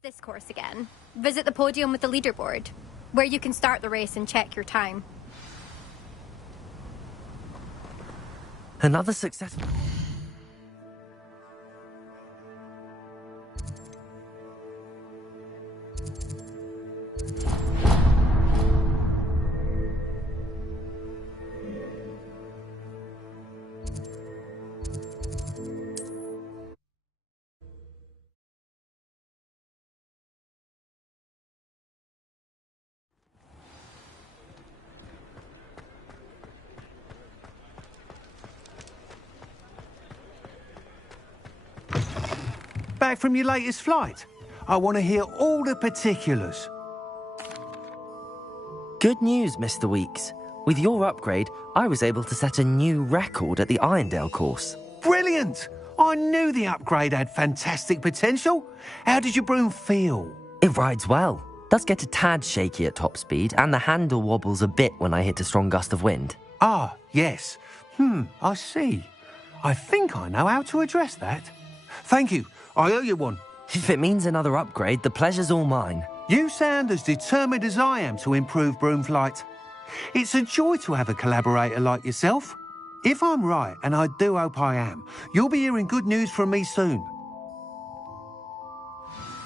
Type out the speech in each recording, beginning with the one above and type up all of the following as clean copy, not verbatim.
This course again. Visit the podium with the leaderboard, where you can start the race and check your time. Another success. Back from your latest flight? I want to hear all the particulars. Good news, Mr. Weeks. With your upgrade, I was able to set a new record at the Irondale course. Brilliant! I knew the upgrade had fantastic potential. How did your broom feel? It rides well. Does get a tad shaky at top speed, and the handle wobbles a bit when I hit a strong gust of wind. Ah, yes. I see. I think I know how to address that. Thank you. I owe you one. If it means another upgrade, the pleasure's all mine. You sound as determined as I am to improve broom flight. It's a joy to have a collaborator like yourself. If I'm right, and I do hope I am, you'll be hearing good news from me soon.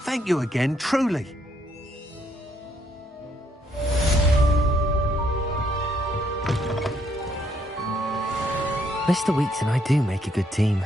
Thank you again, truly. Mr. Weeks and I do make a good team.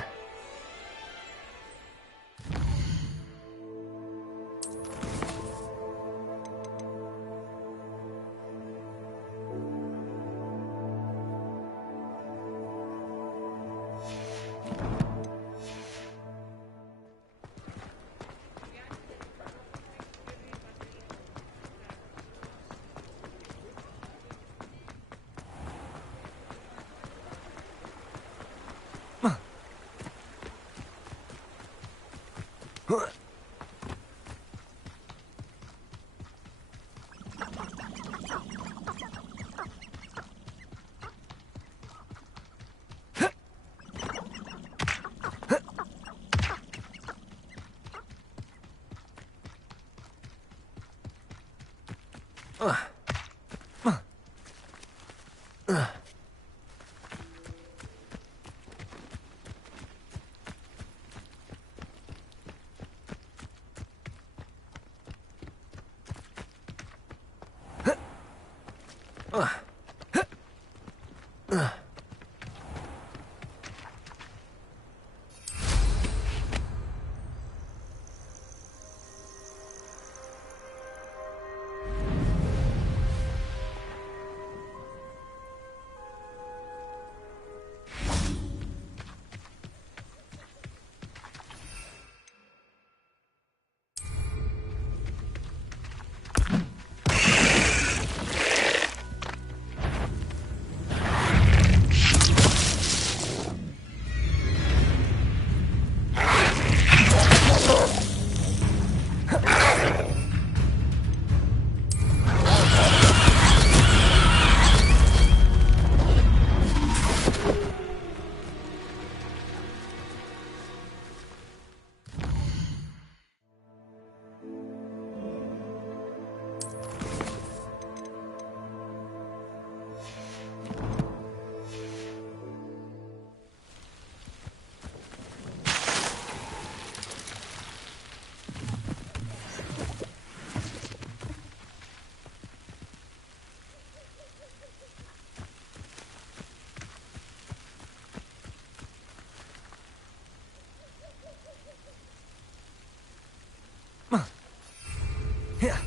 Yeah.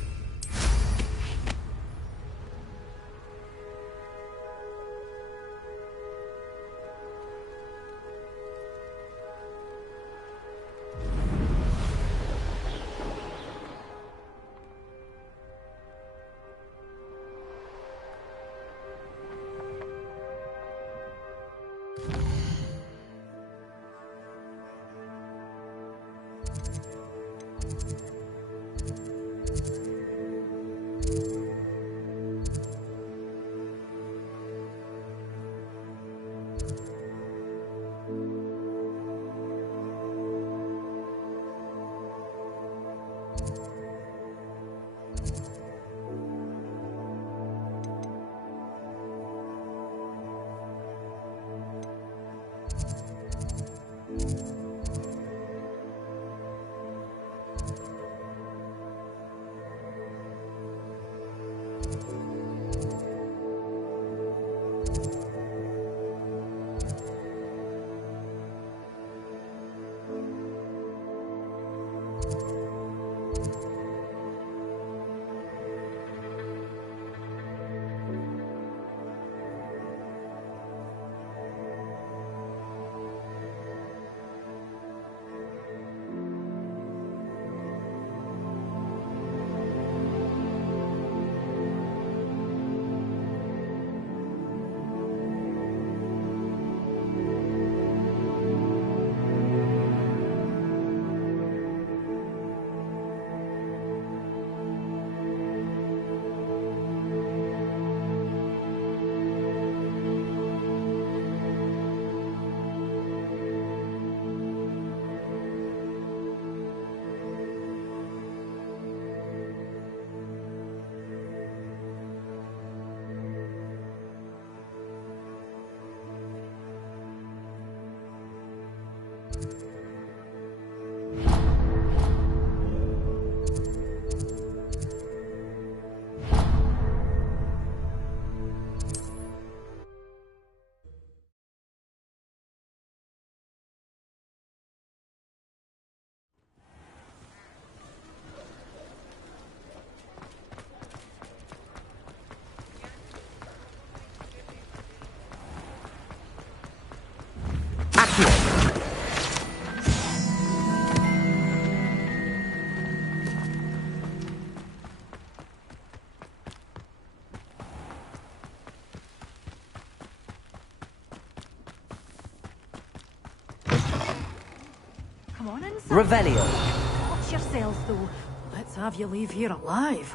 Come on inside. Revelio. Watch yourself, though. Let's have you leave here alive.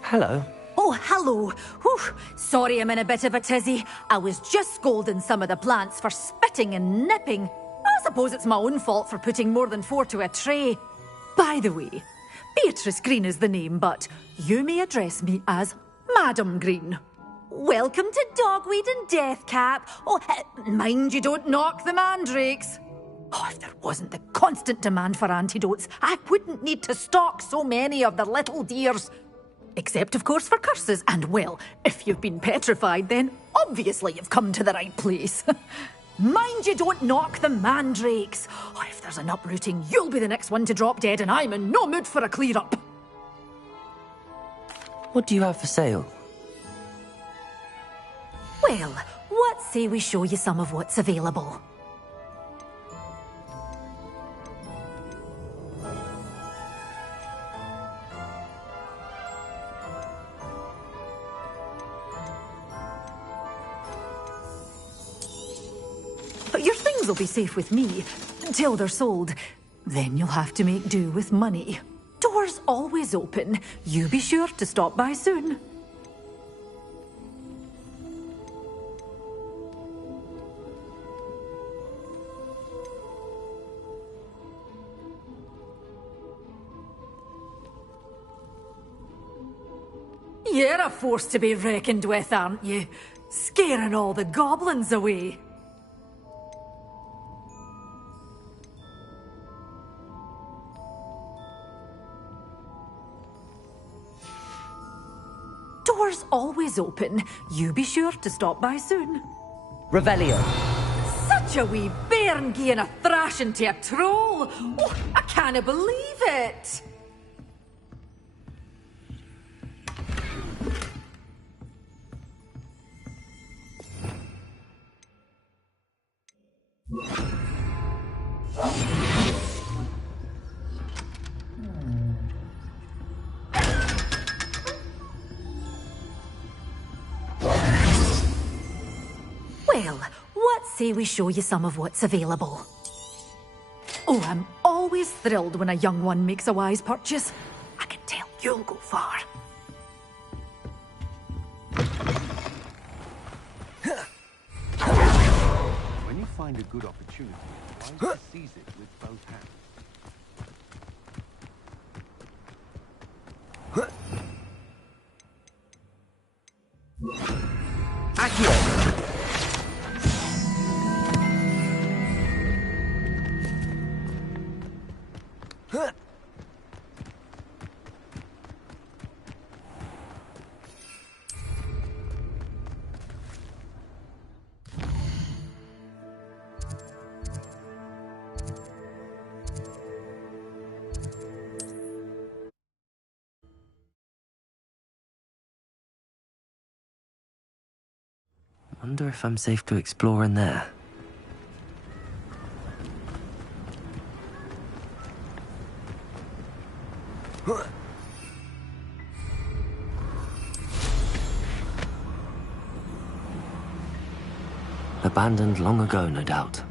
Hello. Oh, hello. Whew. Sorry I'm in a bit of a tizzy. I was just scolding some of the plants for spitting and nipping. I suppose it's my own fault for putting more than 4 to a tray. By the way, Beatrice Green is the name, but you may address me as Madam Green. Welcome to Dogweed and Deathcap. Oh, mind you don't knock the mandrakes. Oh, if there wasn't the constant demand for antidotes, I wouldn't need to stock so many of the little dears. Except, of course, for curses. And, well, if you've been petrified, then obviously you've come to the right place. Mind you don't knock the mandrakes. Oh, if there's an uprooting, you'll be the next one to drop dead, and I'm in no mood for a clear-up. What do you have for sale? Well, what say we show you some of what's available? Your things will be safe with me, until they're sold. Then you'll have to make do with money. Doors always open. You be sure to stop by soon. You're a force to be reckoned with, aren't you? Scaring all the goblins away. Doors always open. You be sure to stop by soon. Revelio. Such a wee bairn gieing a thrashing to a troll. Oh, I can't believe it. Well, what say we show you some of what's available? Oh, I'm always thrilled when a young one makes a wise purchase. I can tell you'll go far. When you find a good opportunity, try to seize it with both hands. Accio. Wonder if I'm safe to explore in there. Abandoned long ago, no doubt.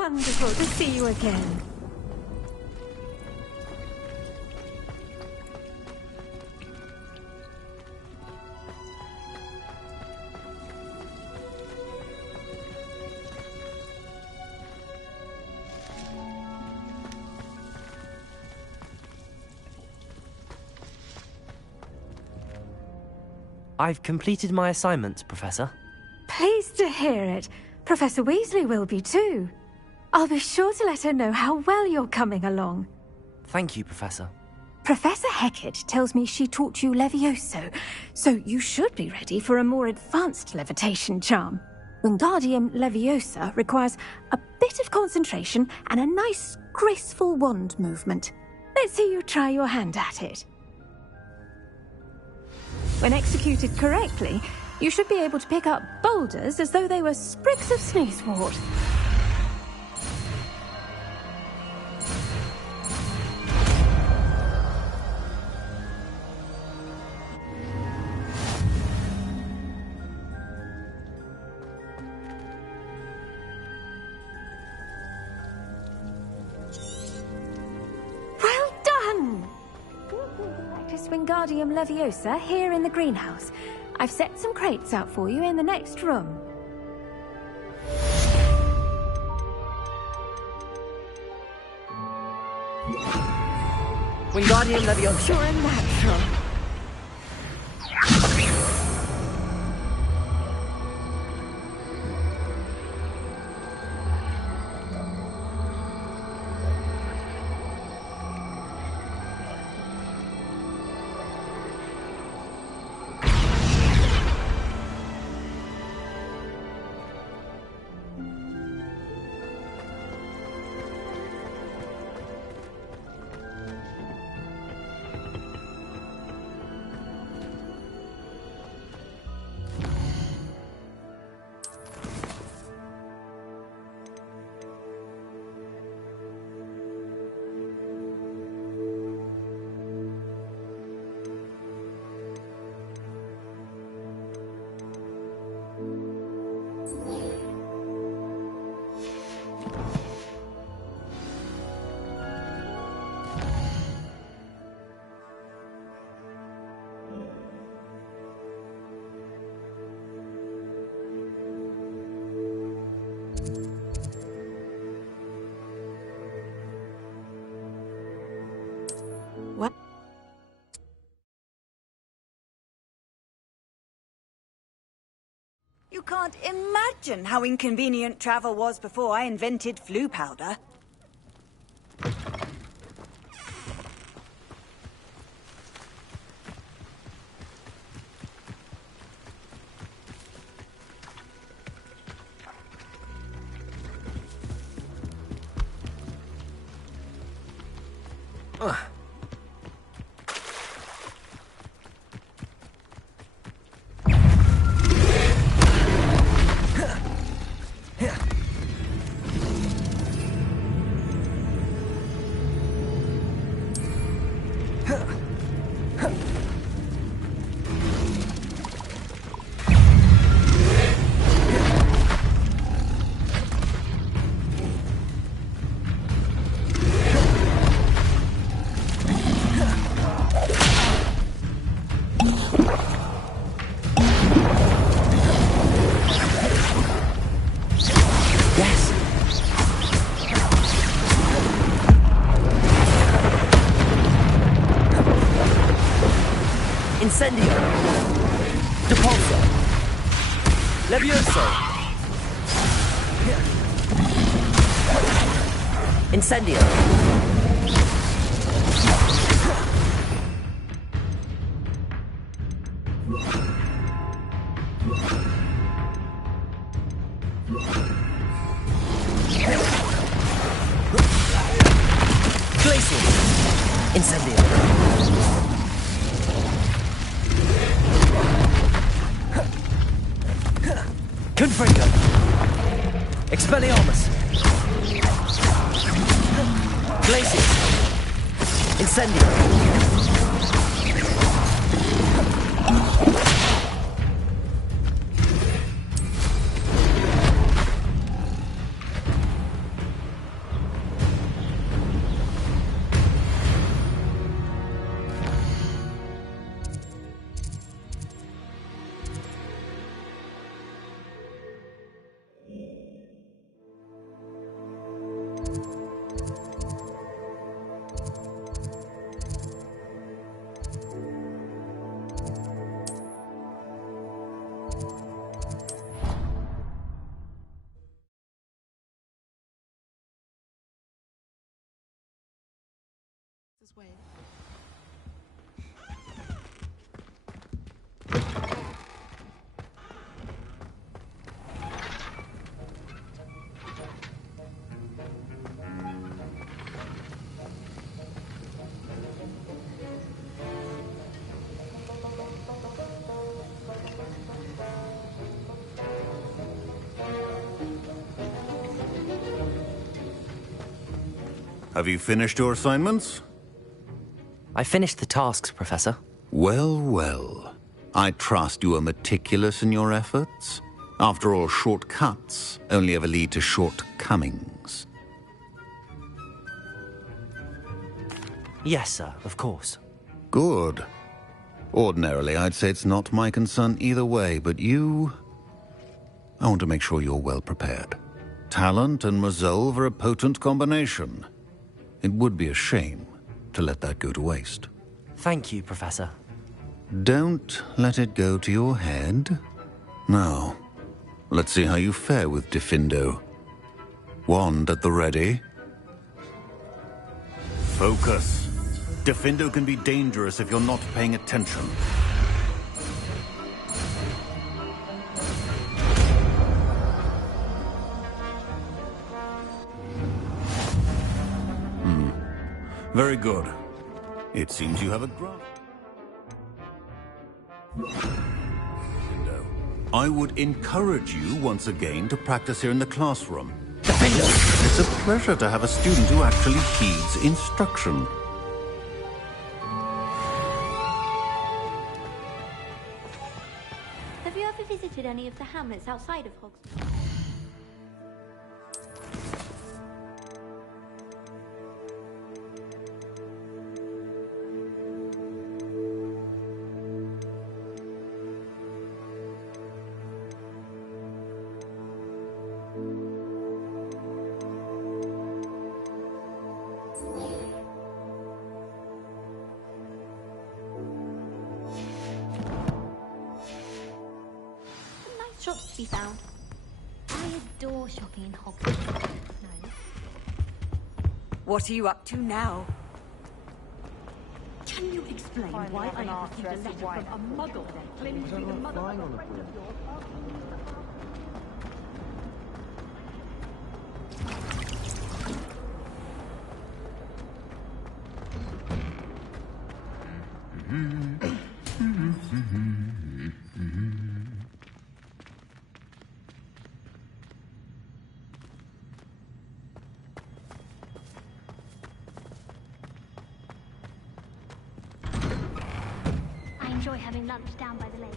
wonderful to see you again. I've completed my assignment, Professor. Pleased to hear it. Professor Weasley will be too. I'll be sure to let her know how well you're coming along. Thank you, Professor. Professor Hecat tells me she taught you Levioso, so you should be ready for a more advanced levitation charm. Wingardium Leviosa requires a bit of concentration and a nice, graceful wand movement. Let's see you try your hand at it. When executed correctly, you should be able to pick up boulders as though they were sprigs of sneezewort. Well done! Practice Wingardium Leviosa here in the greenhouse. I've set some crates out for you in the next room. Wingardium Leviosa. You're a natural. What? You can't imagine how inconvenient travel was before I invented flu powder. Incendio. Depulso. Levioso. Incendio. Glacial. Incendio. Confringo. Expelliarmus. Glacial. Incendio. his way. Have you finished your assignments? I finished the tasks, Professor. Well, well. I trust you are meticulous in your efforts. After all, shortcuts only ever lead to shortcomings. Yes, sir, of course. Good. Ordinarily, I'd say it's not my concern either way, but you... I want to make sure you're well prepared. Talent and resolve are a potent combination. It would be a shame to let that go to waste. Thank you, Professor. Don't let it go to your head. Now, let's see how you fare with Diffindo. Wand at the ready. Focus. Diffindo can be dangerous if you're not paying attention. Very good. It seems you have a grasp. I would encourage you once again to practice here in the classroom. It's a pleasure to have a student who actually heeds instruction. Have you ever visited any of the hamlets outside of Hogwarts? Shops to be found. I adore shopping in Hogwarts. No. What are you up to now? Can you explain why I have received a letter from a muggle claiming to be the mother of a friend of yours? I enjoy having lunch down by the lake.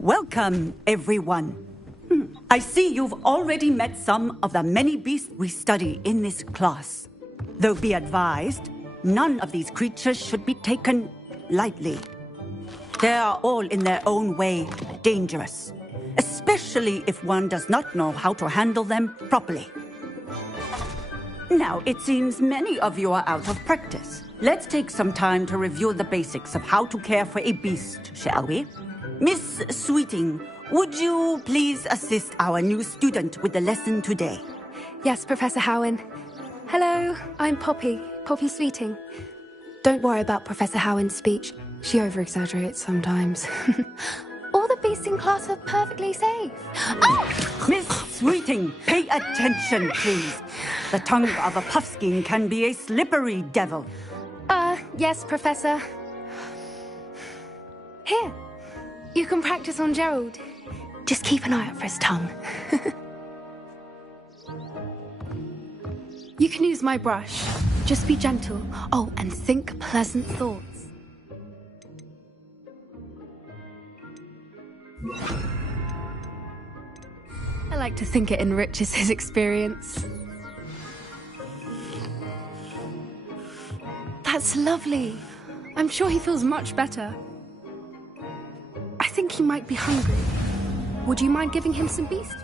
Welcome, everyone. I see you've already met some of the many beasts we study in this class. Though be advised, none of these creatures should be taken lightly. They are all in their own way dangerous, especially if one does not know how to handle them properly. Now, it seems many of you are out of practice. Let's take some time to review the basics of how to care for a beast, shall we? Miss Sweeting, would you please assist our new student with the lesson today? Yes, Professor Howen. Hello, I'm Poppy Sweeting. Don't worry about Professor Howen's speech. She over-exaggerates sometimes. All the beasts in class are perfectly safe. Oh! Miss Sweeting, pay attention, please. The tongue of a puffskein can be a slippery devil. Yes, Professor. Here, you can practice on Gerald. Just keep an eye out for his tongue. You can use my brush. Just be gentle. Oh, and think pleasant thoughts. I like to think it enriches his experience. That's lovely. I'm sure he feels much better. I think he might be hungry. Would you mind giving him some beast?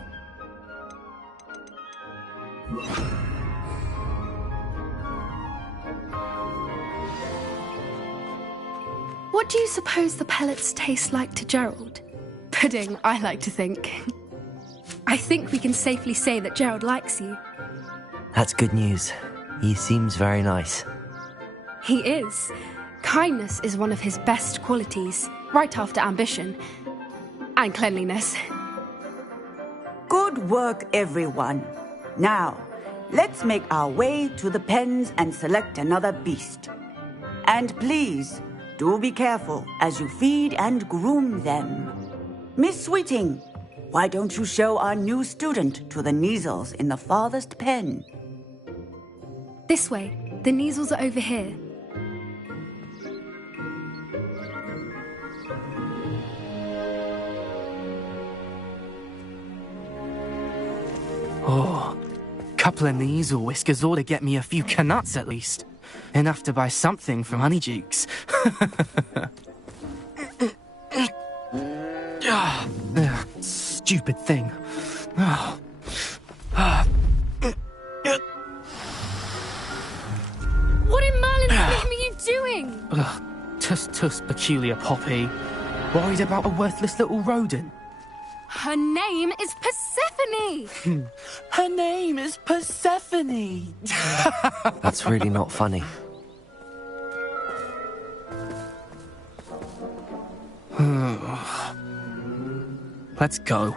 What do you suppose the pellets taste like to Gerald? Pudding, I like to think. I think we can safely say that Gerald likes you. That's good news. He seems very nice. He is. Kindness is one of his best qualities, right after ambition. And cleanliness. Good work, everyone. Now, let's make our way to the pens and select another beast. And please, do be careful as you feed and groom them. Miss Sweeting, why don't you show our new student to the Kneazles in the farthest pen? This way. The Kneazles are over here. Oh, couple of Kneazle whiskers ought to get me a few canuts at least. Enough to buy something from Honeydukes. Stupid thing. What in Merlin's name are you doing? Tuss, peculiar Poppy. Worried about a worthless little rodent. Her name is Persephone! Her name is Persephone! That's really not funny. Let's go.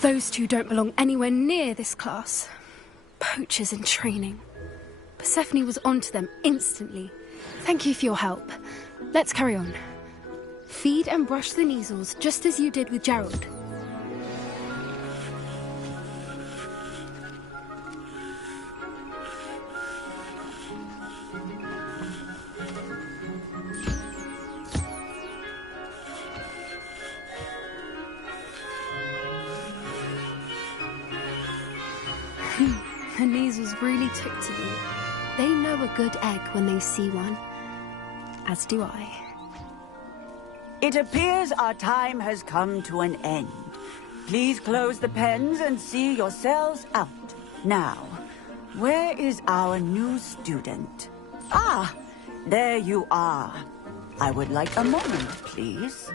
Those two don't belong anywhere near this class. Poachers in training. Persephone was onto them instantly. Thank you for your help. Let's carry on. Feed and brush the Kneazles just as you did with Gerald. The Kneazles really took to you. They know a good egg when they see one. As do I. It appears our time has come to an end. Please close the pens and see yourselves out. Now, where is our new student? Ah, there you are. I would like a moment, please.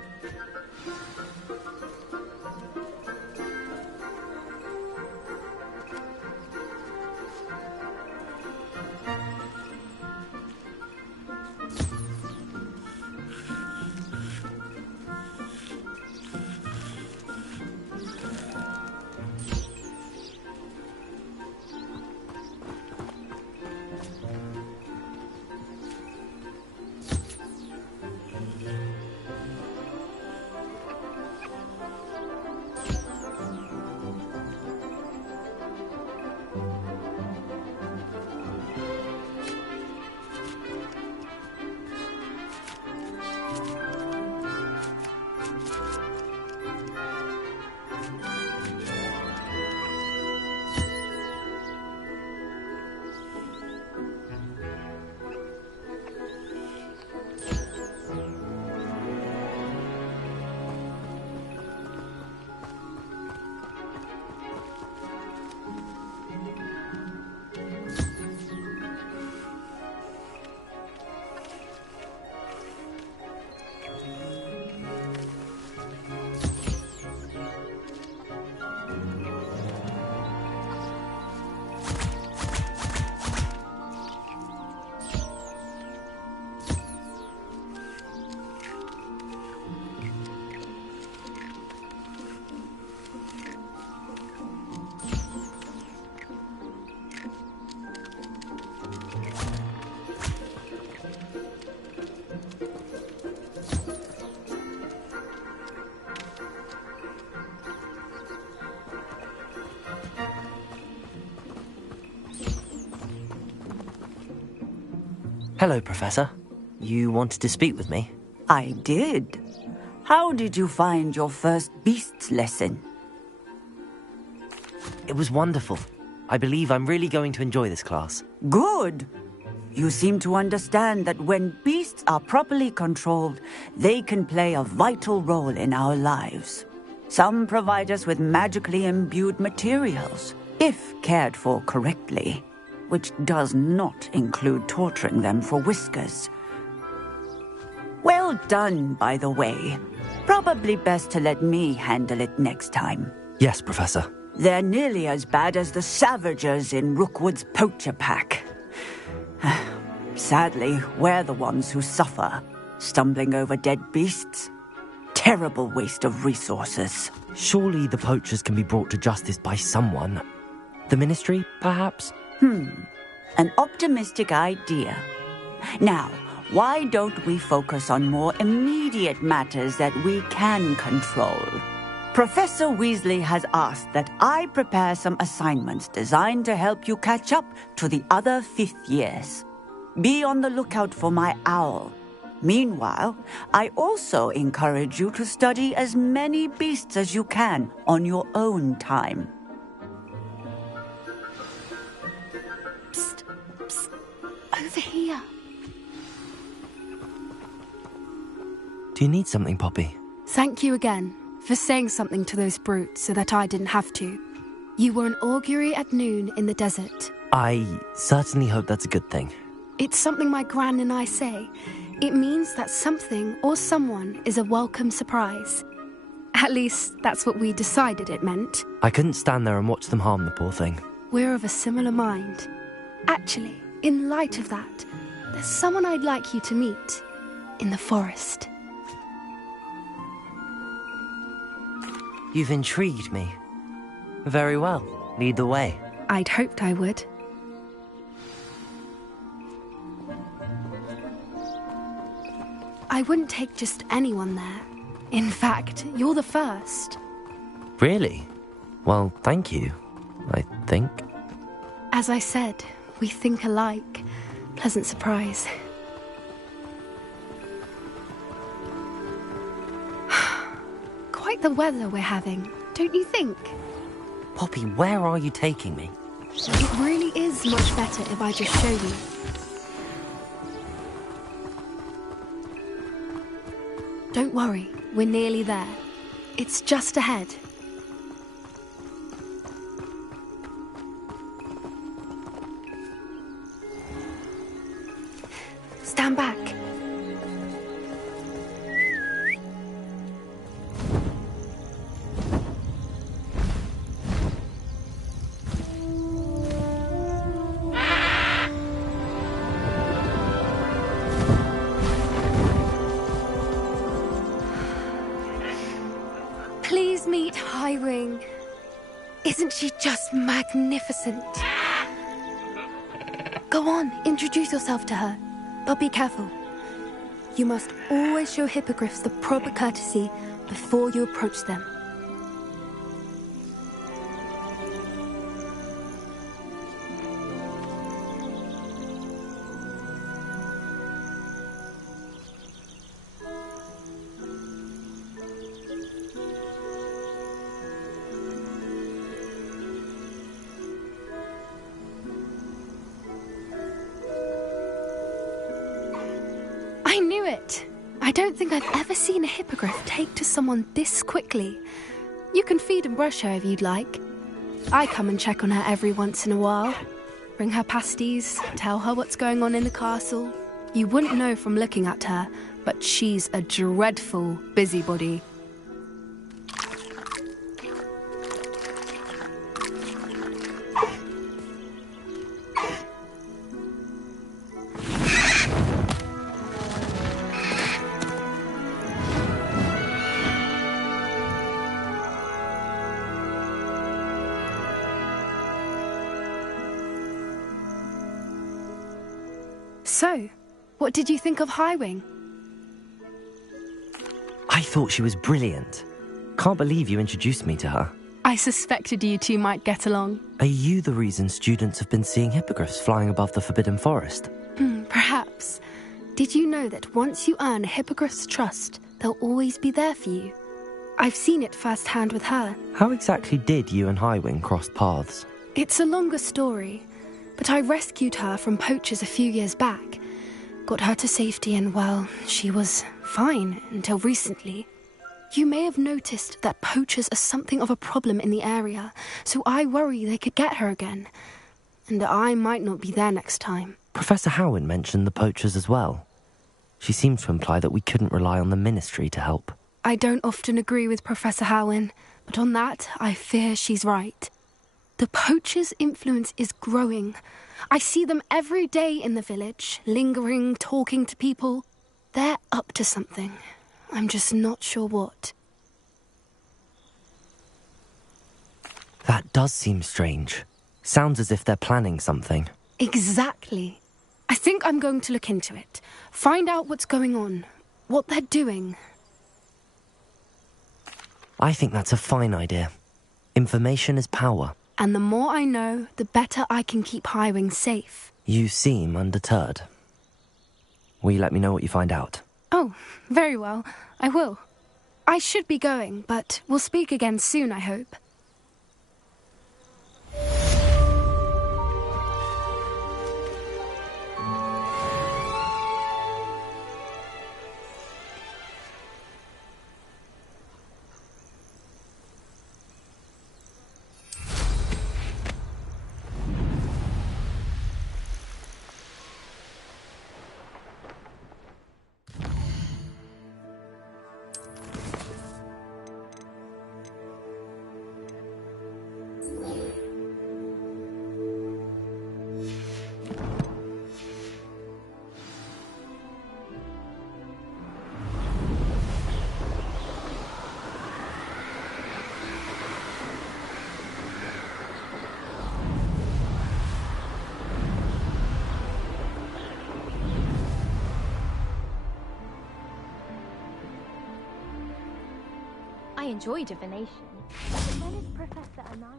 Hello, Professor. You wanted to speak with me? I did. How did you find your first beasts lesson? It was wonderful. I believe I'm really going to enjoy this class. Good. You seem to understand that when beasts are properly controlled, they can play a vital role in our lives. Some provide us with magically imbued materials, if cared for correctly, which does not include torturing them for whiskers. Well done, by the way. Probably best to let me handle it next time. Yes, Professor. They're nearly as bad as the Savagers in Rookwood's poacher pack. Sadly, we're the ones who suffer, stumbling over dead beasts. Terrible waste of resources. Surely the poachers can be brought to justice by someone. The Ministry, perhaps? An optimistic idea. Now, why don't we focus on more immediate matters that we can control? Professor Weasley has asked that I prepare some assignments designed to help you catch up to the other 5th years. Be on the lookout for my owl. Meanwhile, I also encourage you to study as many beasts as you can on your own time. Psst, psst, over here. Do you need something, Poppy? Thank you again for saying something to those brutes so that I didn't have to. You were an augury at noon in the desert. I certainly hope that's a good thing. It's something my gran and I say. It means that something or someone is a welcome surprise. At least, that's what we decided it meant. I couldn't stand there and watch them harm the poor thing. We're of a similar mind. Actually, in light of that, there's someone I'd like you to meet in the forest. You've intrigued me. Very well. Lead the way. I'd hoped I would. I wouldn't take just anyone there. In fact, you're the first. Really? Well, thank you, I think. As I said, we think alike. Pleasant surprise. Quite the weather we're having, don't you think? Poppy, where are you taking me? It really is much better if I just show you. Don't worry, we're nearly there. It's just ahead. Stand back. Please meet Highwing. Isn't she just magnificent? Go on, introduce yourself to her. But be careful. You must always show hippogriffs the proper courtesy before you approach them. I knew it! I don't think I've ever seen a hippogriff take to someone this quickly. You can feed and brush her if you'd like. I come and check on her every once in a while. Bring her pasties, tell her what's going on in the castle. You wouldn't know from looking at her, but she's a dreadful busybody. So, what did you think of Highwing? I thought she was brilliant. Can't believe you introduced me to her. I suspected you two might get along. Are you the reason students have been seeing hippogriffs flying above the Forbidden Forest? Perhaps. Did you know that once you earn a hippogriff's trust, they'll always be there for you? I've seen it firsthand with her. How exactly did you and Highwing cross paths? It's a longer story, but I rescued her from poachers a few years back. Got her to safety and, well, she was fine until recently. You may have noticed that poachers are something of a problem in the area, so I worry they could get her again. And I might not be there next time. Professor Howin mentioned the poachers as well. She seemed to imply that we couldn't rely on the Ministry to help. I don't often agree with Professor Howin, but on that, I fear she's right. The poachers' influence is growing. I see them every day in the village, lingering, talking to people. They're up to something. I'm just not sure what. That does seem strange. Sounds as if they're planning something. Exactly. I think I'm going to look into it. Find out what's going on. What they're doing. I think that's a fine idea. Information is power. And the more I know, the better I can keep Highwing safe. You seem undeterred. Will you let me know what you find out? Oh, very well. I will. I should be going, but we'll speak again soon, I hope. I enjoy divination. But when is Professor Anaya?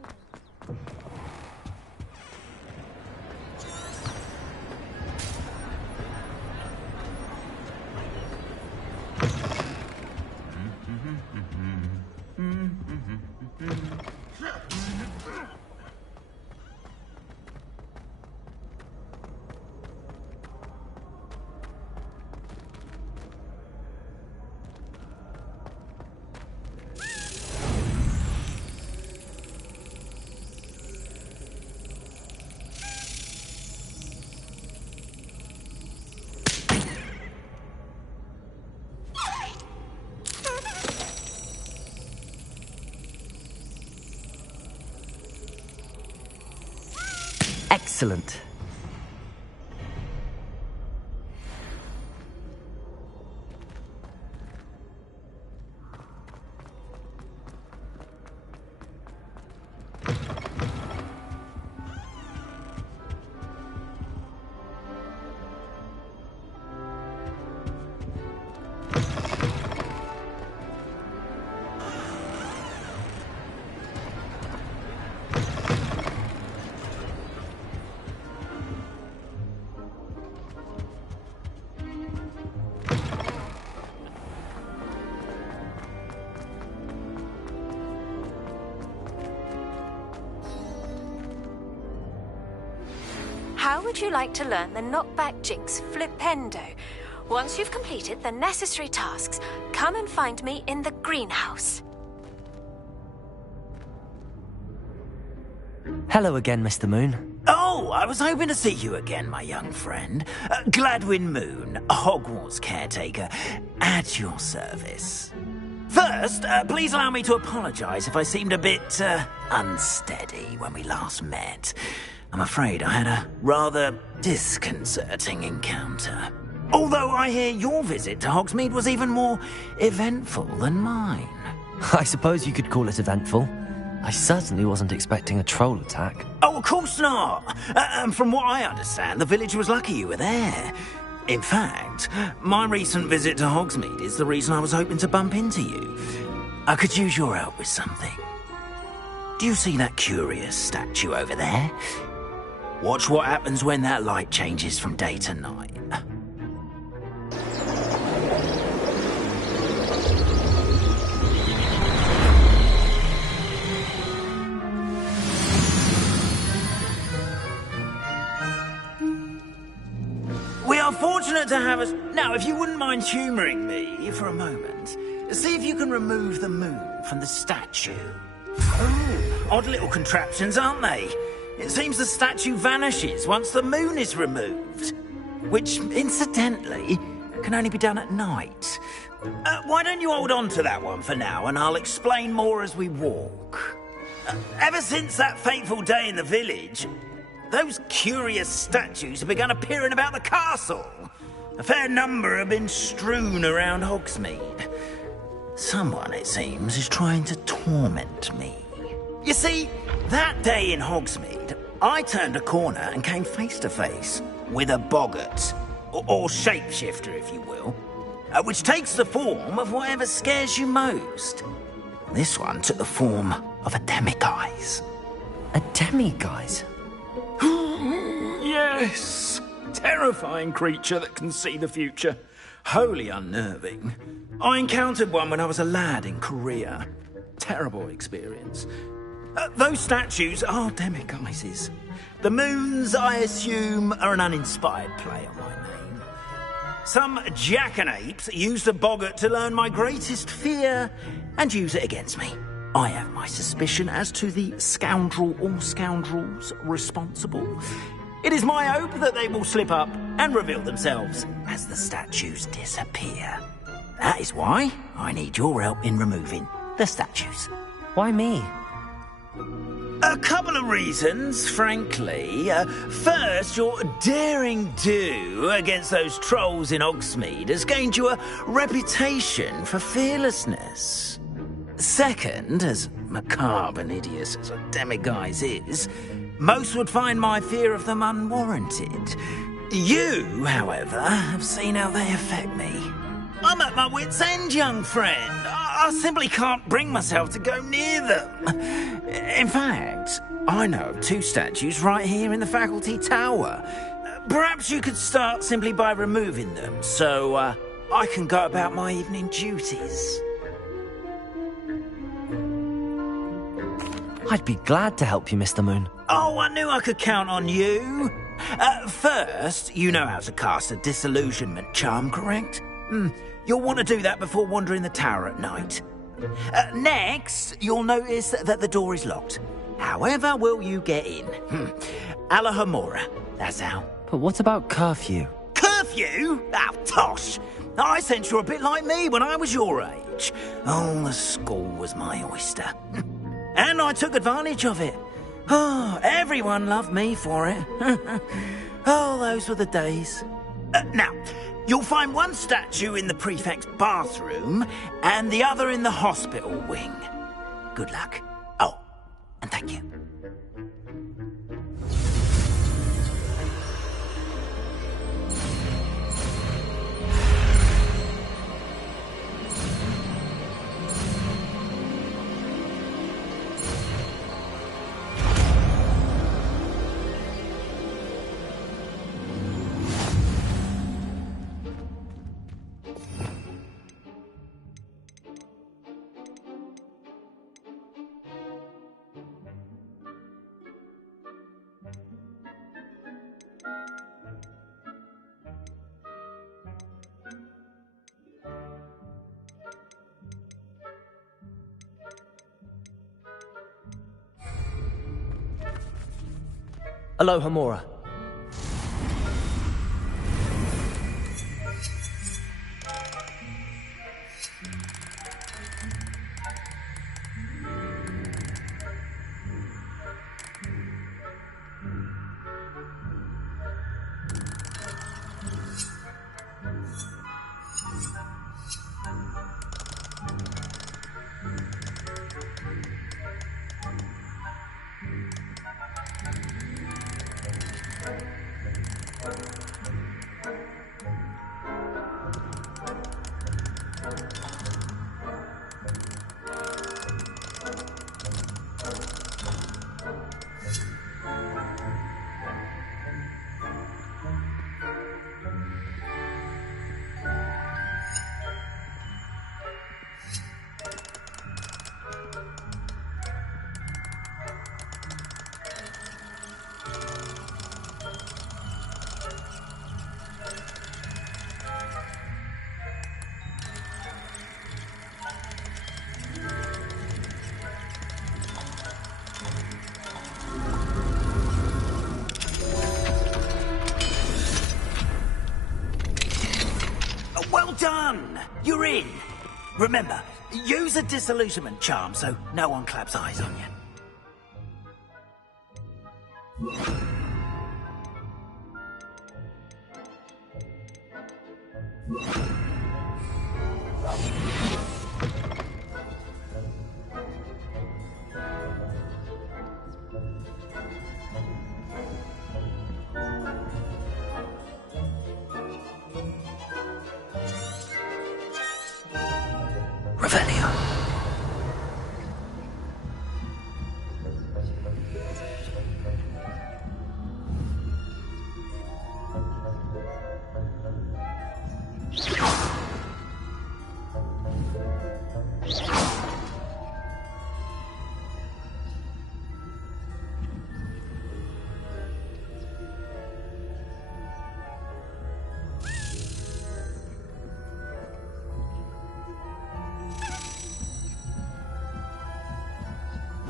Excellent. How would you like to learn the knockback jinx flipendo? Once you've completed the necessary tasks, come and find me in the greenhouse. Hello again, Mr. Moon. Oh, I was hoping to see you again, my young friend. Gladwin Moon, Hogwarts caretaker, at your service. First, please allow me to apologize if I seemed a bit, unsteady when we last met. I'm afraid I had a rather disconcerting encounter. Although I hear your visit to Hogsmeade was even more eventful than mine. I suppose you could call it eventful. I certainly wasn't expecting a troll attack. Oh, of course not. From what I understand, the village was lucky you were there. In fact, my recent visit to Hogsmeade is the reason I was hoping to bump into you. I could use your help with something. Do you see that curious statue over there? Watch what happens when that light changes from day to night. We are fortunate to have us... Now, if you wouldn't mind humouring me for a moment, see if you can remove the moon from the statue. Oh, odd little contraptions, aren't they? It seems the statue vanishes once the moon is removed. Which, incidentally, can only be done at night. Why don't you hold on to that one for now, and I'll explain more as we walk. Ever since that fateful day in the village, those curious statues have begun appearing about the castle. A fair number have been strewn around Hogsmeade. Someone, it seems, is trying to torment me. You see, that day in Hogsmeade, I turned a corner and came face to face with a boggart, or shapeshifter, if you will, which takes the form of whatever scares you most. This one took the form of a demiguise. A demiguise? Yes! Terrifying creature that can see the future. Wholly unnerving. I encountered one when I was a lad in Korea. Terrible experience. Those statues are demiguises. The moons, I assume, are an uninspired play on my name. Some jackanapes used a boggart to learn my greatest fear and use it against me. I have my suspicion as to the scoundrel or scoundrels responsible. It is my hope that they will slip up and reveal themselves as the statues disappear. That is why I need your help in removing the statues. Why me? A couple of reasons, frankly. First, your daring do against those trolls in Hogsmeade has gained you a reputation for fearlessness. Second, as macabre and hideous as a demiguise is, most would find my fear of them unwarranted. You, however, have seen how they affect me. I'm at my wit's end, young friend. I simply can't bring myself to go near them. In fact, I know of two statues right here in the faculty tower. Perhaps you could start simply by removing them, so I can go about my evening duties. I'd be glad to help you, Mr. Moon. Oh, I knew I could count on you. First, you know how to cast a disillusionment charm, correct? You'll want to do that before wandering the tower at night. Next, you'll notice that the door is locked. However will you get in? Alahomora, that's how. But what about curfew? Curfew? Oh, tosh. I sense you're a bit like me when I was your age. Oh, the school was my oyster. And I took advantage of it. Oh, everyone loved me for it. Oh, those were the days. Now, you'll find one statue in the prefect's bathroom and the other in the hospital wing. Good luck. Oh, and thank you. Alohomora. done! You're in! Remember, use a disillusionment charm so no one claps eyes on you.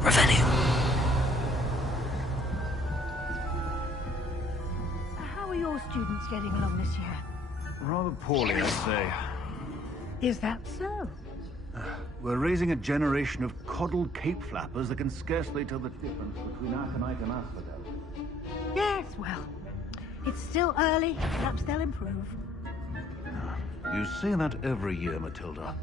Revelio. How are your students getting along this year? Rather poorly, I'd say. Is that so? We're raising a generation of coddled cape flappers that can scarcely tell the difference between aconite and asphodel. Yes, well, it's still early. Perhaps they'll improve. You say that every year, Matilda.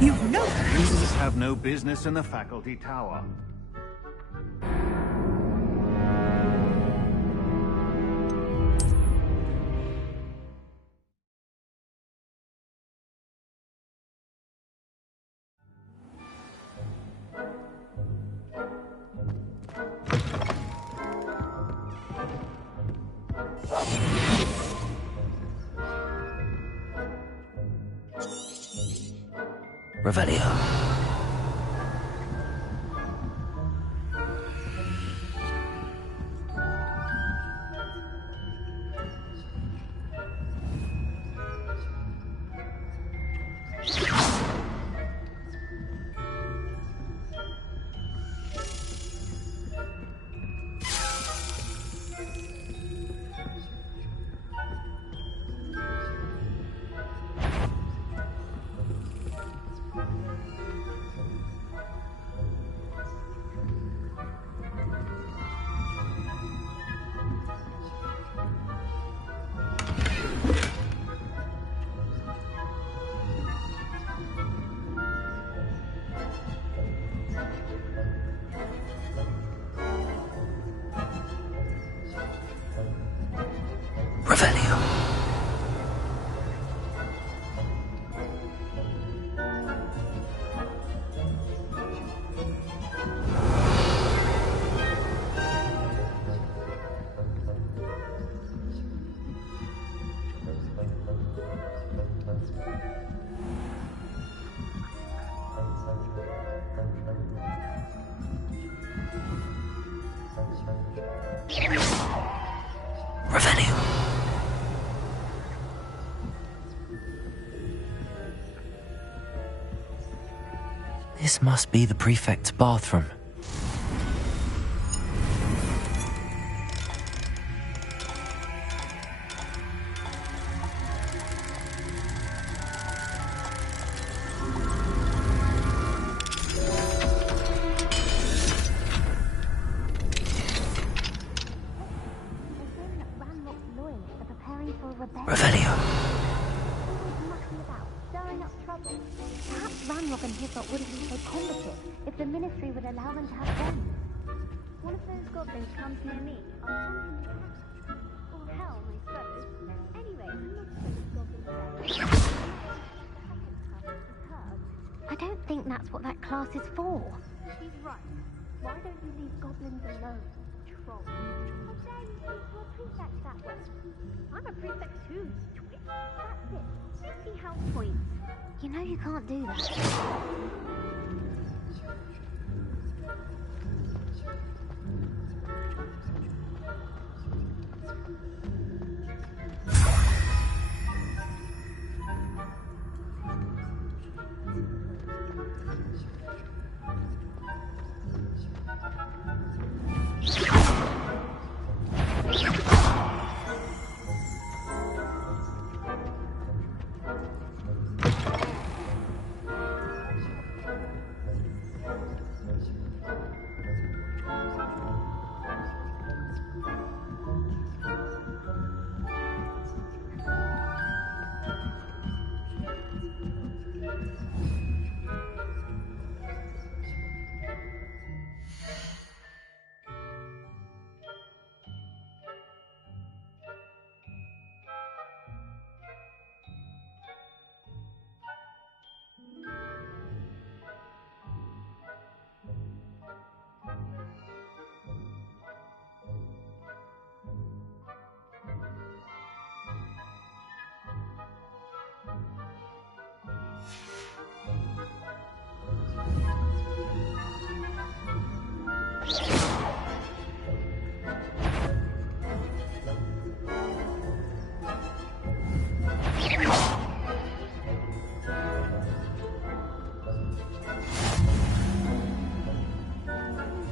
You've no... Users have no business in the faculty tower. Revelio. Revelio. Revelio. This must be the prefect's bathroom. Revelio. Perhaps Ranrock and Hislop wouldn't be so combative if the Ministry would allow them to have friends. One of those goblins comes near me, I'll hunt him to death. Or hell, I suppose. Anyway, I'm not sure goblins I don't think that's what that class is for. She's right. Why don't you leave goblins alone, troll? How dare you speak to a prefect that way? I'm a prefect too, twit. That's it. See health points. You know you can't do that.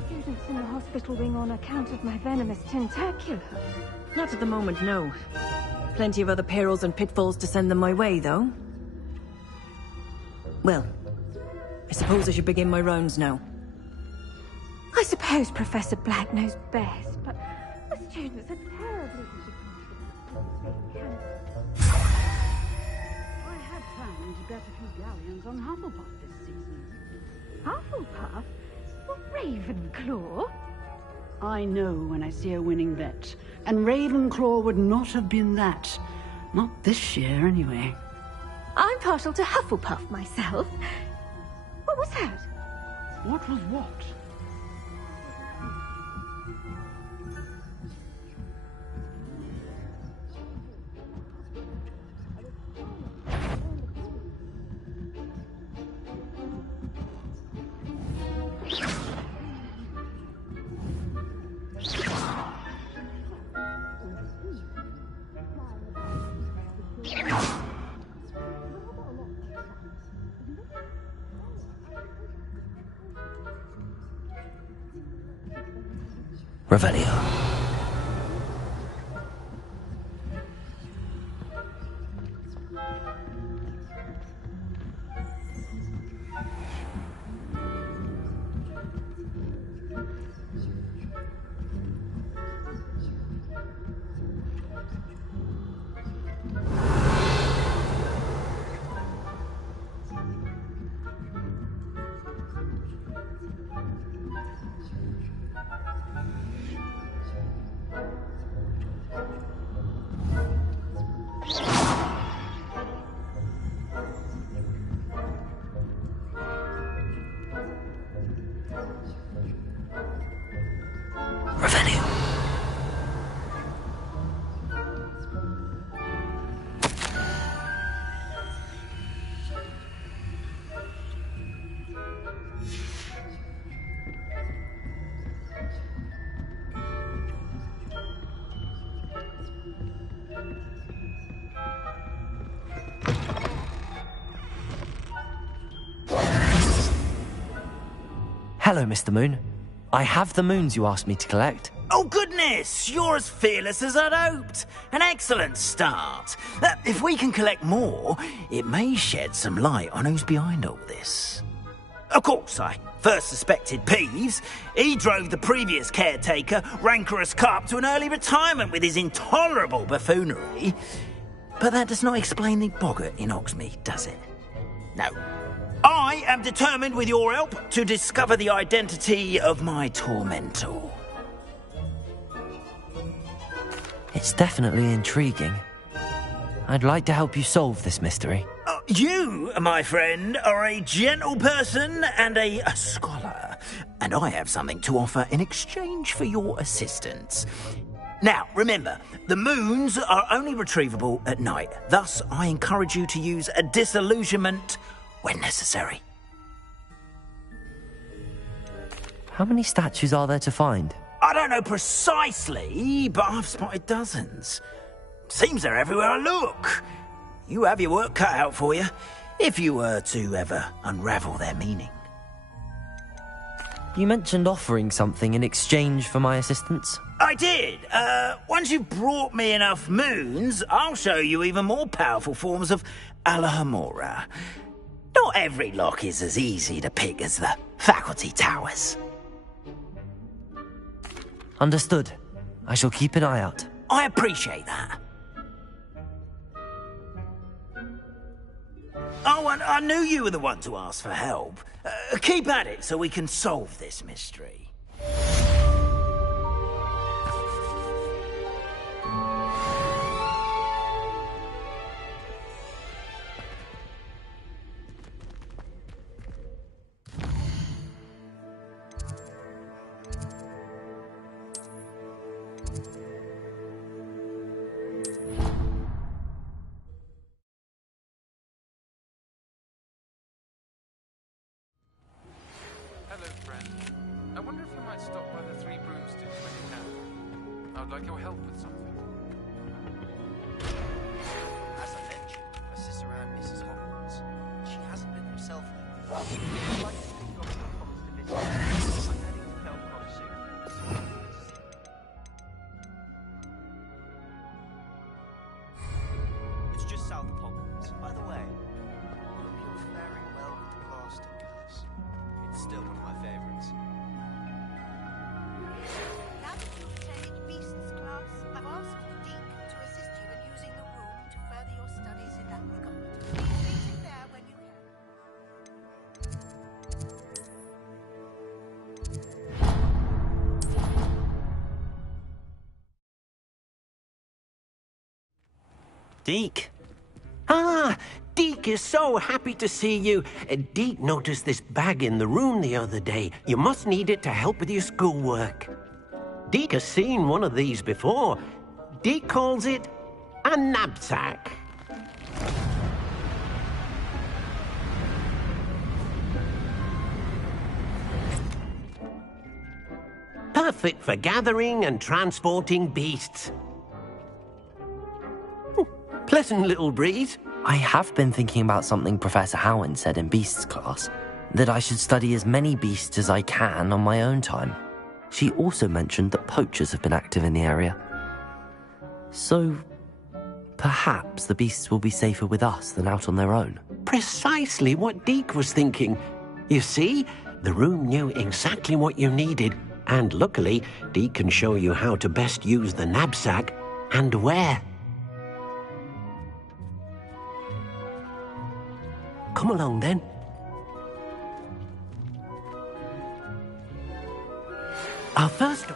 Students in the hospital wing on account of my venomous tentacular. Not at the moment, no. Plenty of other perils and pitfalls to send them my way, though. Well, I suppose I should begin my rounds now. I suppose Professor Black knows best, but the students are terribly I had planned to get a few galleons on Hufflepuff this season. Hufflepuff? Or Ravenclaw? I know when I see a winning bet, and Ravenclaw would not have been that. Not this year, anyway. I'm partial to Hufflepuff myself. What was that? What was what? Revelio. Hello, Mr. Moon. I have the moons you asked me to collect. Oh, goodness! You're as fearless as I'd hoped. An excellent start. If we can collect more, it may shed some light on who's behind all this. Of course, I first suspected Peeves. He drove the previous caretaker, Rancorous Carp, to an early retirement with his intolerable buffoonery. But that does not explain the boggart in Hogsmeade, does it? No. I am determined, with your help, to discover the identity of my tormentor. It's definitely intriguing. I'd like to help you solve this mystery. You, my friend, are a gentle person and a scholar, and I have something to offer in exchange for your assistance. Now, remember, the moons are only retrievable at night. Thus, I encourage you to use a disillusionment when necessary. How many statues are there to find? I don't know precisely, but I've spotted dozens. Seems they're everywhere I look. You have your work cut out for you, if you were to ever unravel their meaning. You mentioned offering something in exchange for my assistance? I did. Once you've brought me enough moons, I'll show you even more powerful forms of Alohomora. Not every lock is as easy to pick as the faculty towers. Understood. I shall keep an eye out. I appreciate that. Oh, and I knew you were the one to ask for help. Keep at it so we can solve this mystery. Hello, friend. I wonder if you might stop by the Three Broomsticks when you can. I would like your help with something. As I mentioned, I sit around Mrs. Hogwarts. She hasn't been herself lately. I'd like to think of her promise to visit. I'm heading to Felcroft soon. It's just south of Hogwarts. By the way, I hope you're faring well with the plastic curse. It's still one of my favourites. Now that you've attended Beasts class, I've asked Deek to assist you in using the room to further your studies in that regard. Please meet him there when you can. Deek. Ah, Deek is so happy to see you. Deek noticed this bag in the room the other day. You must need it to help with your schoolwork. Deek has seen one of these before. Deek calls it a knapsack. Perfect for gathering and transporting beasts. Pleasant little breeze. I have been thinking about something Professor Howard said in Beasts class, that I should study as many beasts as I can on my own time. She also mentioned that poachers have been active in the area. So, perhaps the beasts will be safer with us than out on their own. Precisely what Deek was thinking. You see, the room knew exactly what you needed, and luckily, Deek can show you how to best use the knapsack and where. Come along, then. Our first...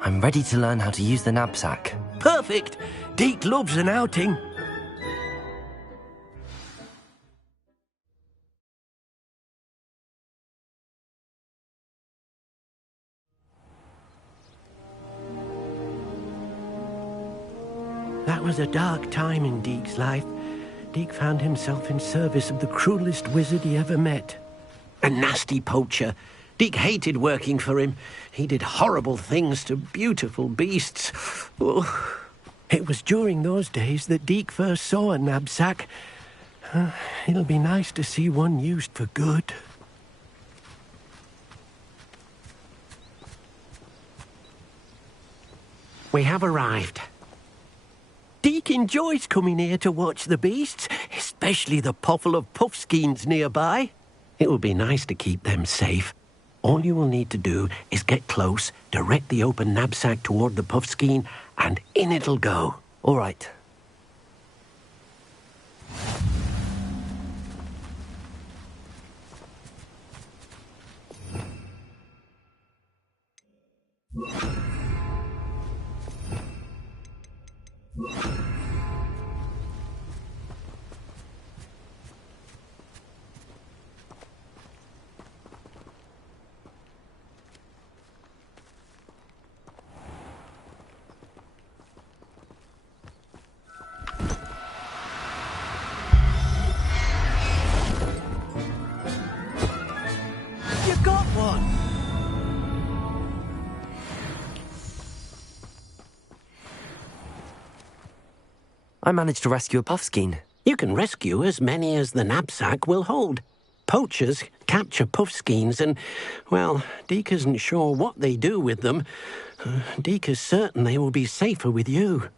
I'm ready to learn how to use the knapsack. Perfect! Deek loves an outing. That was a dark time in Deek's life. Deek found himself in service of the cruelest wizard he ever met. A nasty poacher. Deek hated working for him. He did horrible things to beautiful beasts. Oh. It was during those days that Deke first saw a knapsack. It'll be nice to see one used for good. We have arrived. Deke enjoys coming here to watch the beasts, especially the potful of puffskeins nearby. It will be nice to keep them safe. All you will need to do is get close, direct the open knapsack toward the puffskein, and in it'll go. All right. You got one! I managed to rescue a puffskein. You can rescue as many as the knapsack will hold. Poachers capture puffskeins and, well, Deke isn't sure what they do with them. Deke is certain they will be safer with you.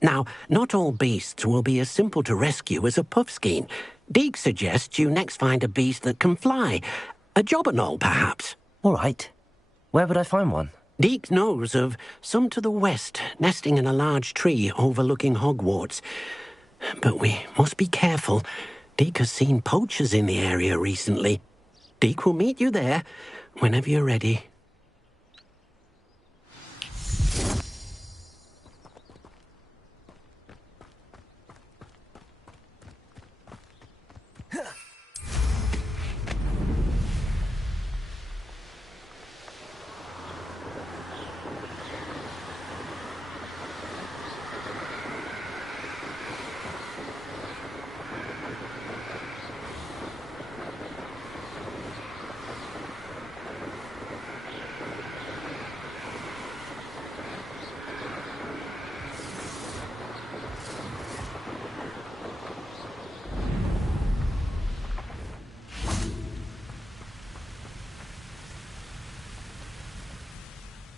Now, not all beasts will be as simple to rescue as a puffskein. Deke suggests you next find a beast that can fly. A jobberknoll, perhaps. All right. Where would I find one? Deke knows of some to the west, nesting in a large tree overlooking Hogwarts. But we must be careful. Deke has seen poachers in the area recently. Deke will meet you there whenever you're ready.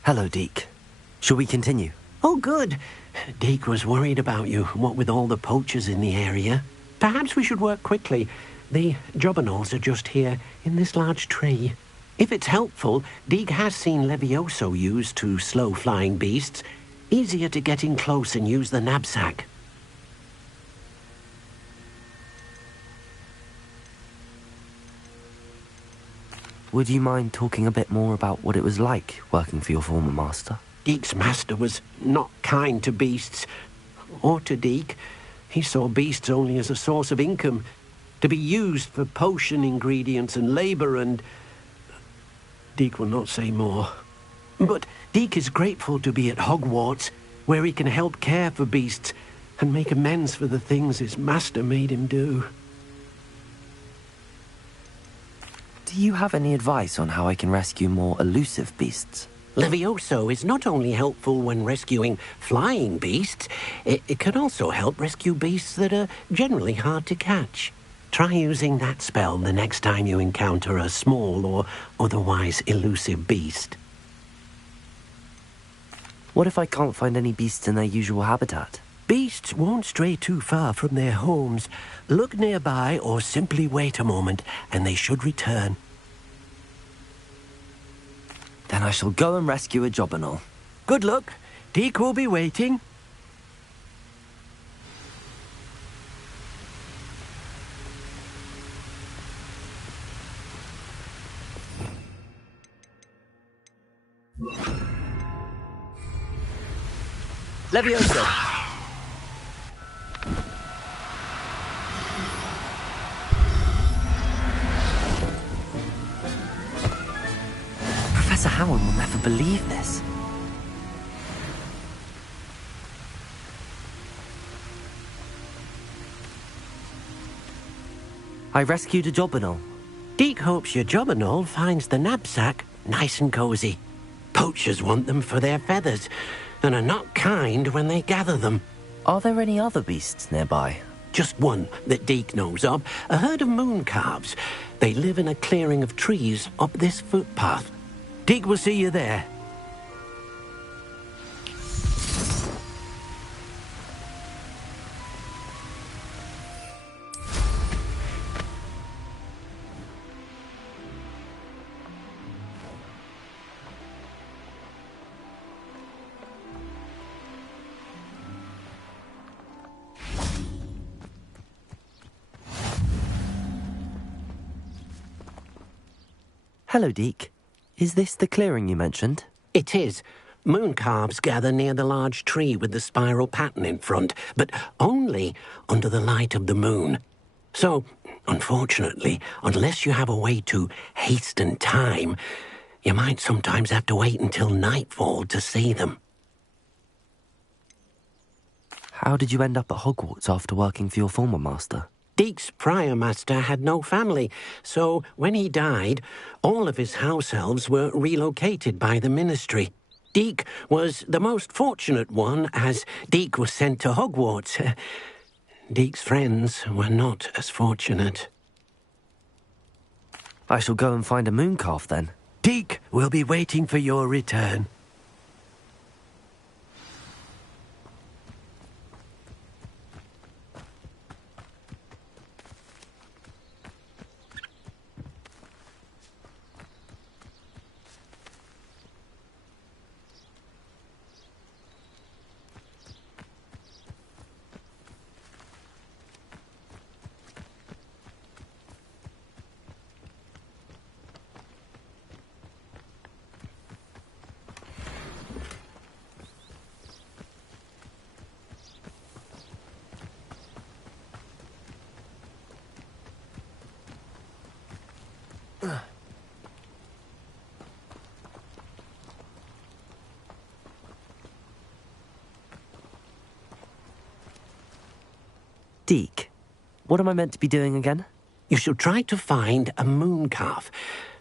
Hello, Deke. Shall we continue? Oh, good. Deke was worried about you, what with all the poachers in the area. Perhaps we should work quickly. The jobberknolls are just here, in this large tree. If it's helpful, Deke has seen Levioso used to slow flying beasts. Easier to get in close and use the knapsack. Would you mind talking a bit more about what it was like working for your former master? Deke's master was not kind to beasts, or to Deke. He saw beasts only as a source of income, to be used for potion ingredients and labour and... Deke will not say more. But Deke is grateful to be at Hogwarts, where he can help care for beasts and make amends for the things his master made him do. Do you have any advice on how I can rescue more elusive beasts? Levioso is not only helpful when rescuing flying beasts, it can also help rescue beasts that are generally hard to catch. Try using that spell the next time you encounter a small or otherwise elusive beast. What if I can't find any beasts in their usual habitat? Beasts won't stray too far from their homes. Look nearby or simply wait a moment, and they should return. Then I shall go and rescue a jobberknoll. Good luck. Deke will be waiting. Levioso! Professor Howard will never believe this. I rescued a jobberknoll. Deke hopes your jobberknoll finds the knapsack nice and cozy. Poachers want them for their feathers, and are not kind when they gather them. Are there any other beasts nearby? Just one that Deke knows of. A herd of moon calves. They live in a clearing of trees up this footpath. Deke will see you there. Hello, Deke. Is this the clearing you mentioned? It is. Moon calves gather near the large tree with the spiral pattern in front, but only under the light of the moon. So, unfortunately, unless you have a way to hasten time, you might sometimes have to wait until nightfall to see them. How did you end up at Hogwarts after working for your former master? Deke's prior master had no family, so when he died, all of his house elves were relocated by the ministry. Deke was the most fortunate one, as Deke was sent to Hogwarts. Deke's friends were not as fortunate. I shall go and find a moon calf then. Deke will be waiting for your return. Deke, what am I meant to be doing again? You should try to find a moon calf.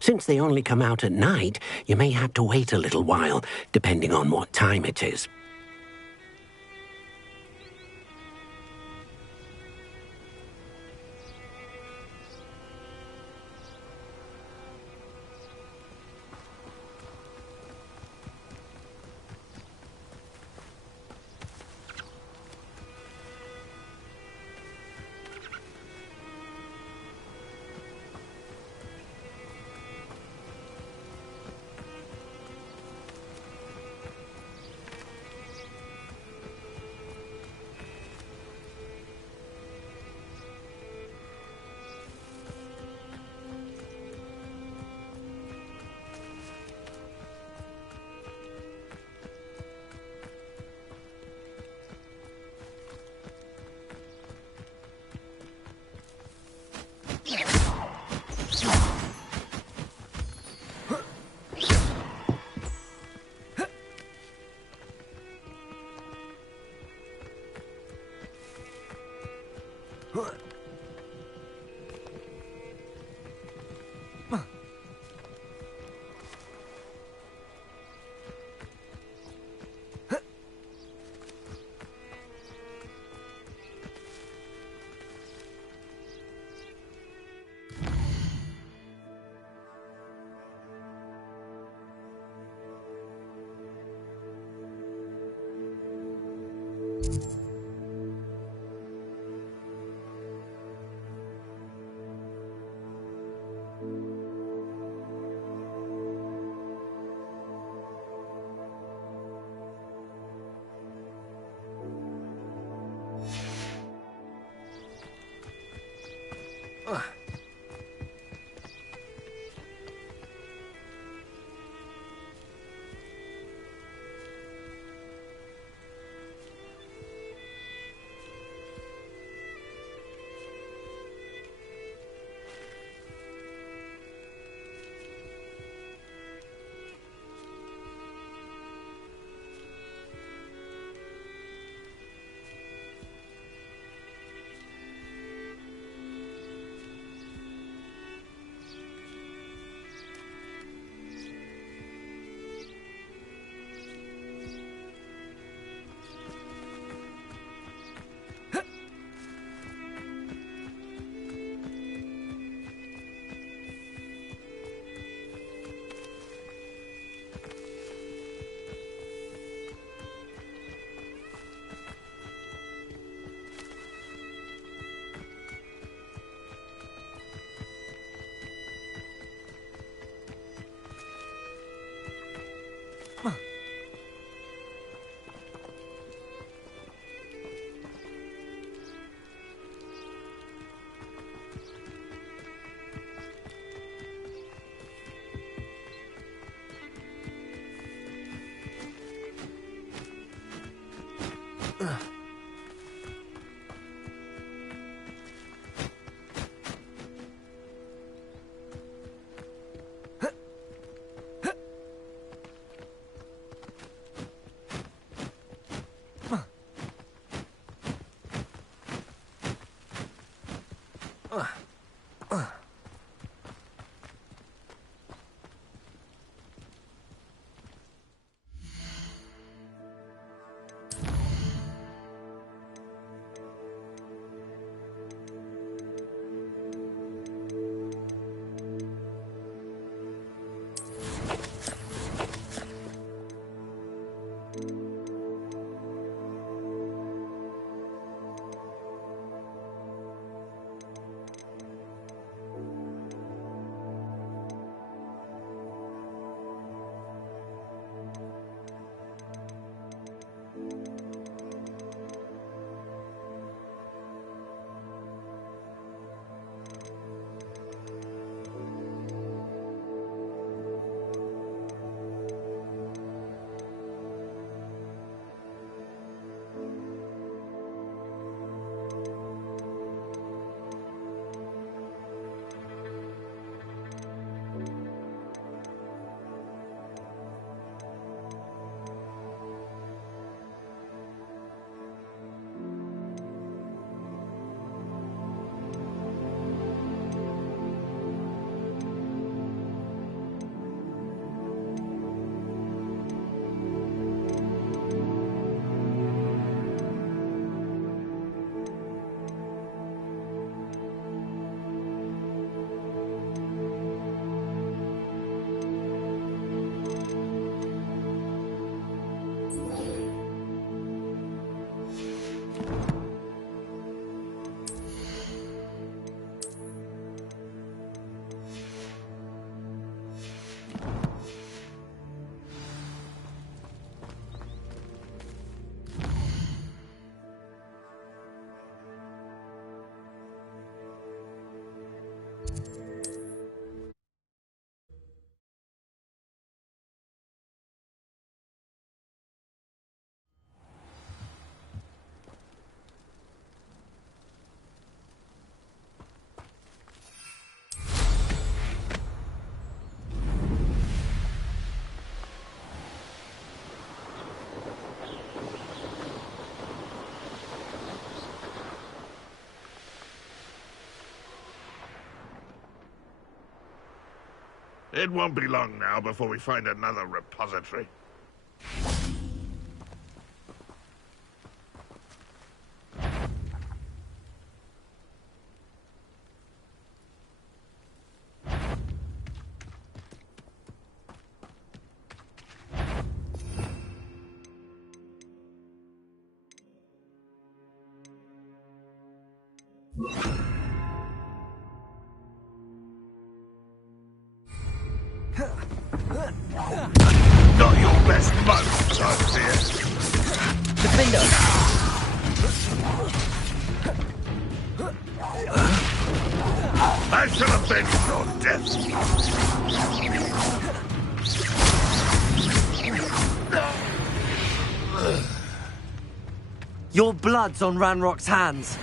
Since they only come out at night, you may have to wait a little while, depending on what time it is. It won't be long now before we find another repository. Not your best month, I fear. Defender! I shall avenge your death. Your blood's on Ranrock's hands.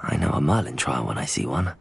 I know a Merlin trial when I see one.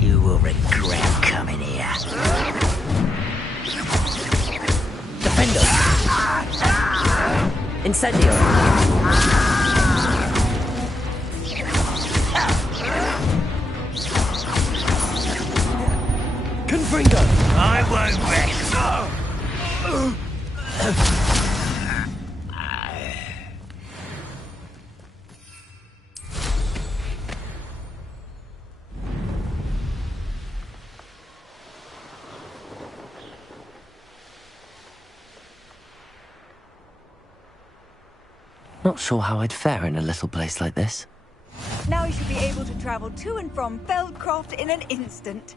You will regret coming here. Defender! Incendio! Confringo! I won't rest. Not sure how I'd fare in a little place like this. Now you should be able to travel to and from Feldcroft in an instant.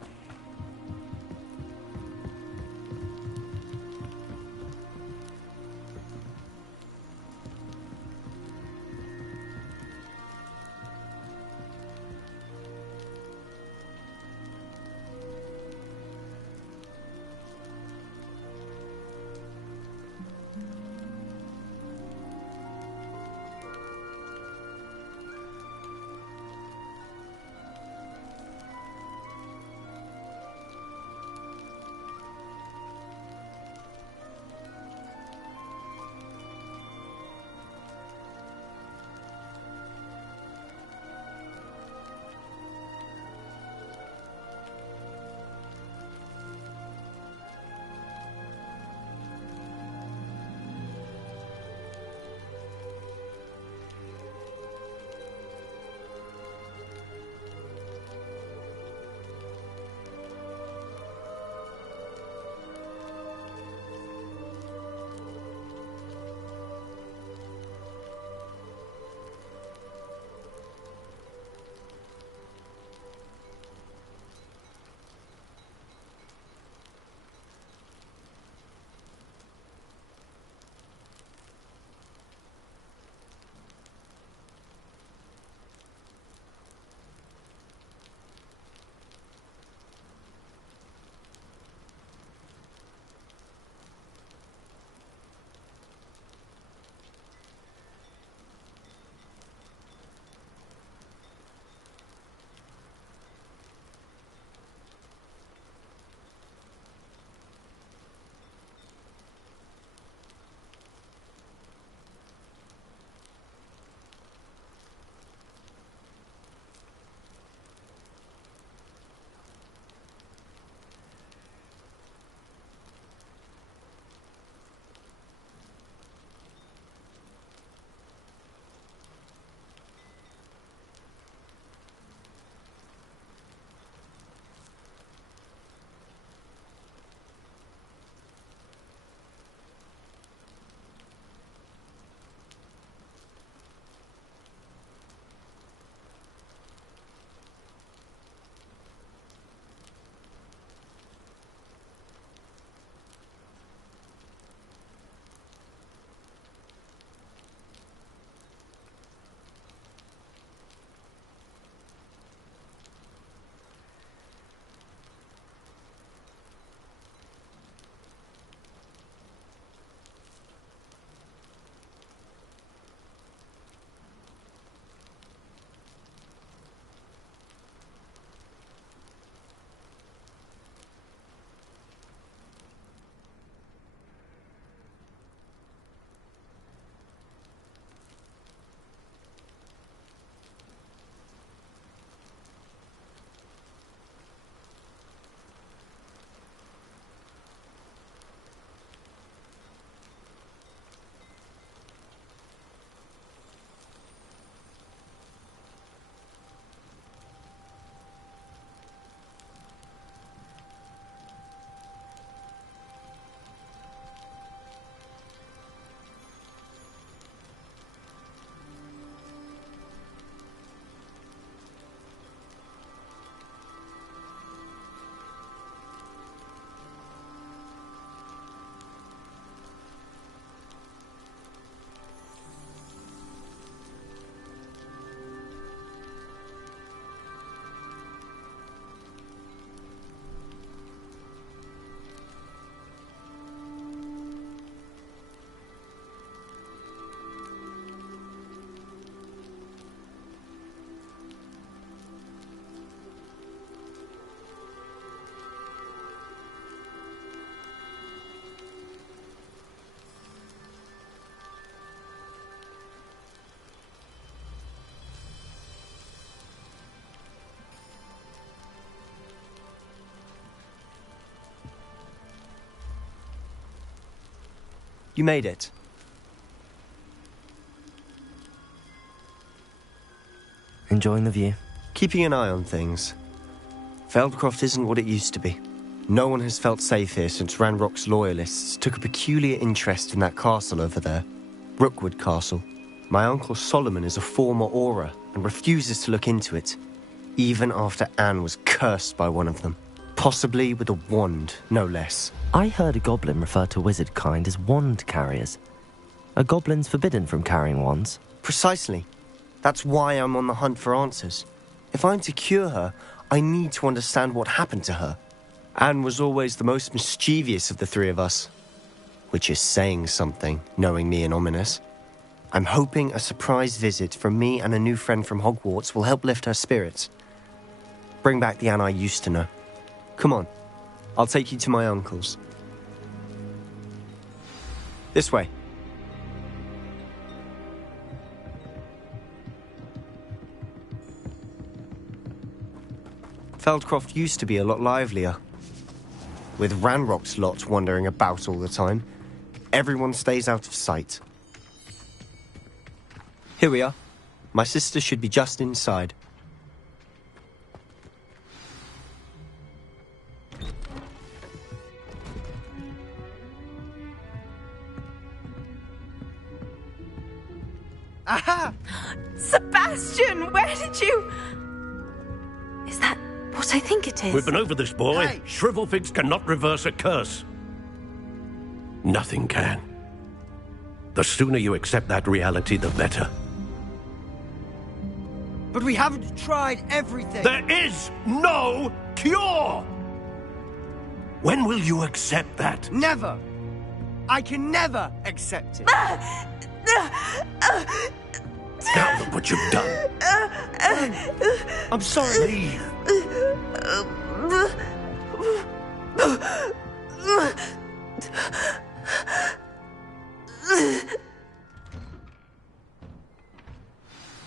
You made it. Enjoying the view? Keeping an eye on things. Feldcroft isn't what it used to be. No one has felt safe here since Ranrock's loyalists took a peculiar interest in that castle over there. Rookwood Castle. My Uncle Solomon is a former Auror and refuses to look into it, even after Anne was cursed by one of them. Possibly with a wand, no less. I heard a goblin refer to wizard kind as wand carriers. Are goblins forbidden from carrying wands? Precisely. That's why I'm on the hunt for answers. If I'm to cure her, I need to understand what happened to her. Anne was always the most mischievous of the three of us. Which is saying something, knowing me and Ominous. I'm hoping a surprise visit from me and a new friend from Hogwarts will help lift her spirits. Bring back the Anne I used to know. Come on, I'll take you to my uncle's. This way. Feldcroft used to be a lot livelier. With Ranrock's lot wandering about all the time, everyone stays out of sight. Here we are. My sister should be just inside. Aha! Sebastian, where did you... Is that what I think it is? We've been over this, boy. Hey. Shrivelfigs cannot reverse a curse. Nothing can. The sooner you accept that reality, the better. But we haven't tried everything. There is no cure! When will you accept that? Never. I can never accept it. Now look what you've done. I'm sorry. Leave.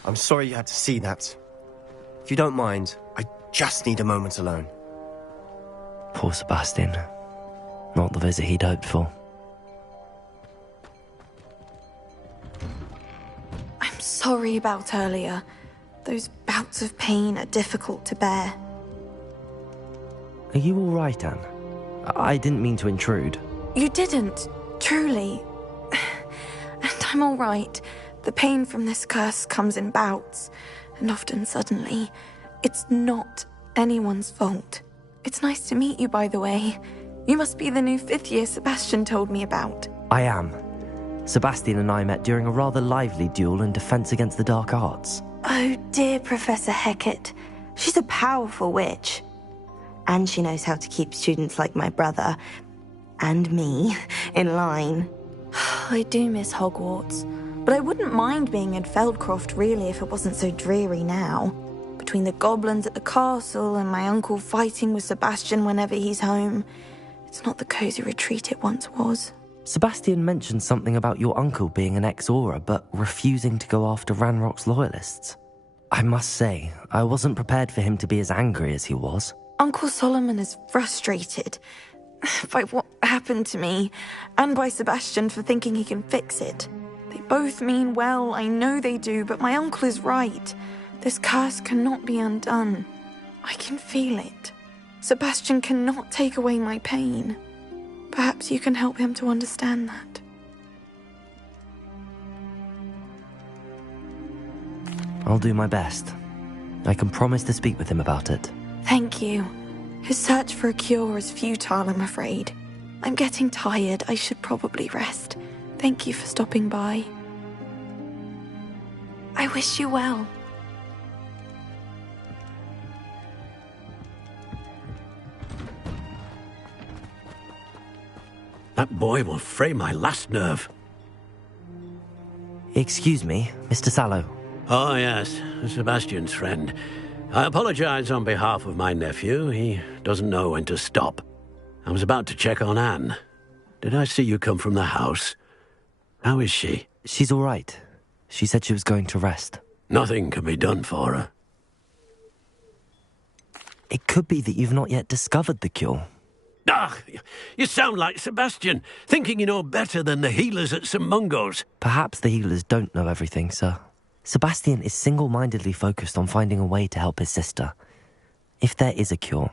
I'm sorry you had to see that. If you don't mind, I just need a moment alone. Poor Sebastian. Not the visit he'd hoped for. I'm sorry about earlier. Those bouts of pain are difficult to bear. Are you all right, Anne? I didn't mean to intrude. You didn't, truly. And I'm all right. The pain from this curse comes in bouts, and often suddenly. It's not anyone's fault. It's nice to meet you, by the way. You must be the new 5th year Sebastian told me about. I am. Sebastian and I met during a rather lively duel in defense against the dark arts. Oh dear, Professor Hecat. She's a powerful witch. And she knows how to keep students like my brother, and me, in line. I do miss Hogwarts, but I wouldn't mind being in Feldcroft, really, if it wasn't so dreary now. Between the goblins at the castle and my uncle fighting with Sebastian whenever he's home, it's not the cosy retreat it once was. Sebastian mentioned something about your uncle being an ex-Auror, but refusing to go after Ranrock's loyalists. I must say, I wasn't prepared for him to be as angry as he was. Uncle Solomon is frustrated by what happened to me, and by Sebastian for thinking he can fix it. They both mean well, I know they do, but my uncle is right. This curse cannot be undone. I can feel it. Sebastian cannot take away my pain. Perhaps you can help him to understand that. I'll do my best. I can promise to speak with him about it. Thank you. His search for a cure is futile, I'm afraid. I'm getting tired. I should probably rest. Thank you for stopping by. I wish you well. That boy will fray my last nerve. Excuse me, Mr. Sallow. Oh, yes, Sebastian's friend. I apologize on behalf of my nephew. He doesn't know when to stop. I was about to check on Anne. Did I see you come from the house? How is she? She's all right. She said she was going to rest. Nothing can be done for her. It could be that you've not yet discovered the cure. Ah, you sound like Sebastian, thinking you know better than the healers at St. Mungo's. Perhaps the healers don't know everything, sir. Sebastian is single-mindedly focused on finding a way to help his sister. If there is a cure,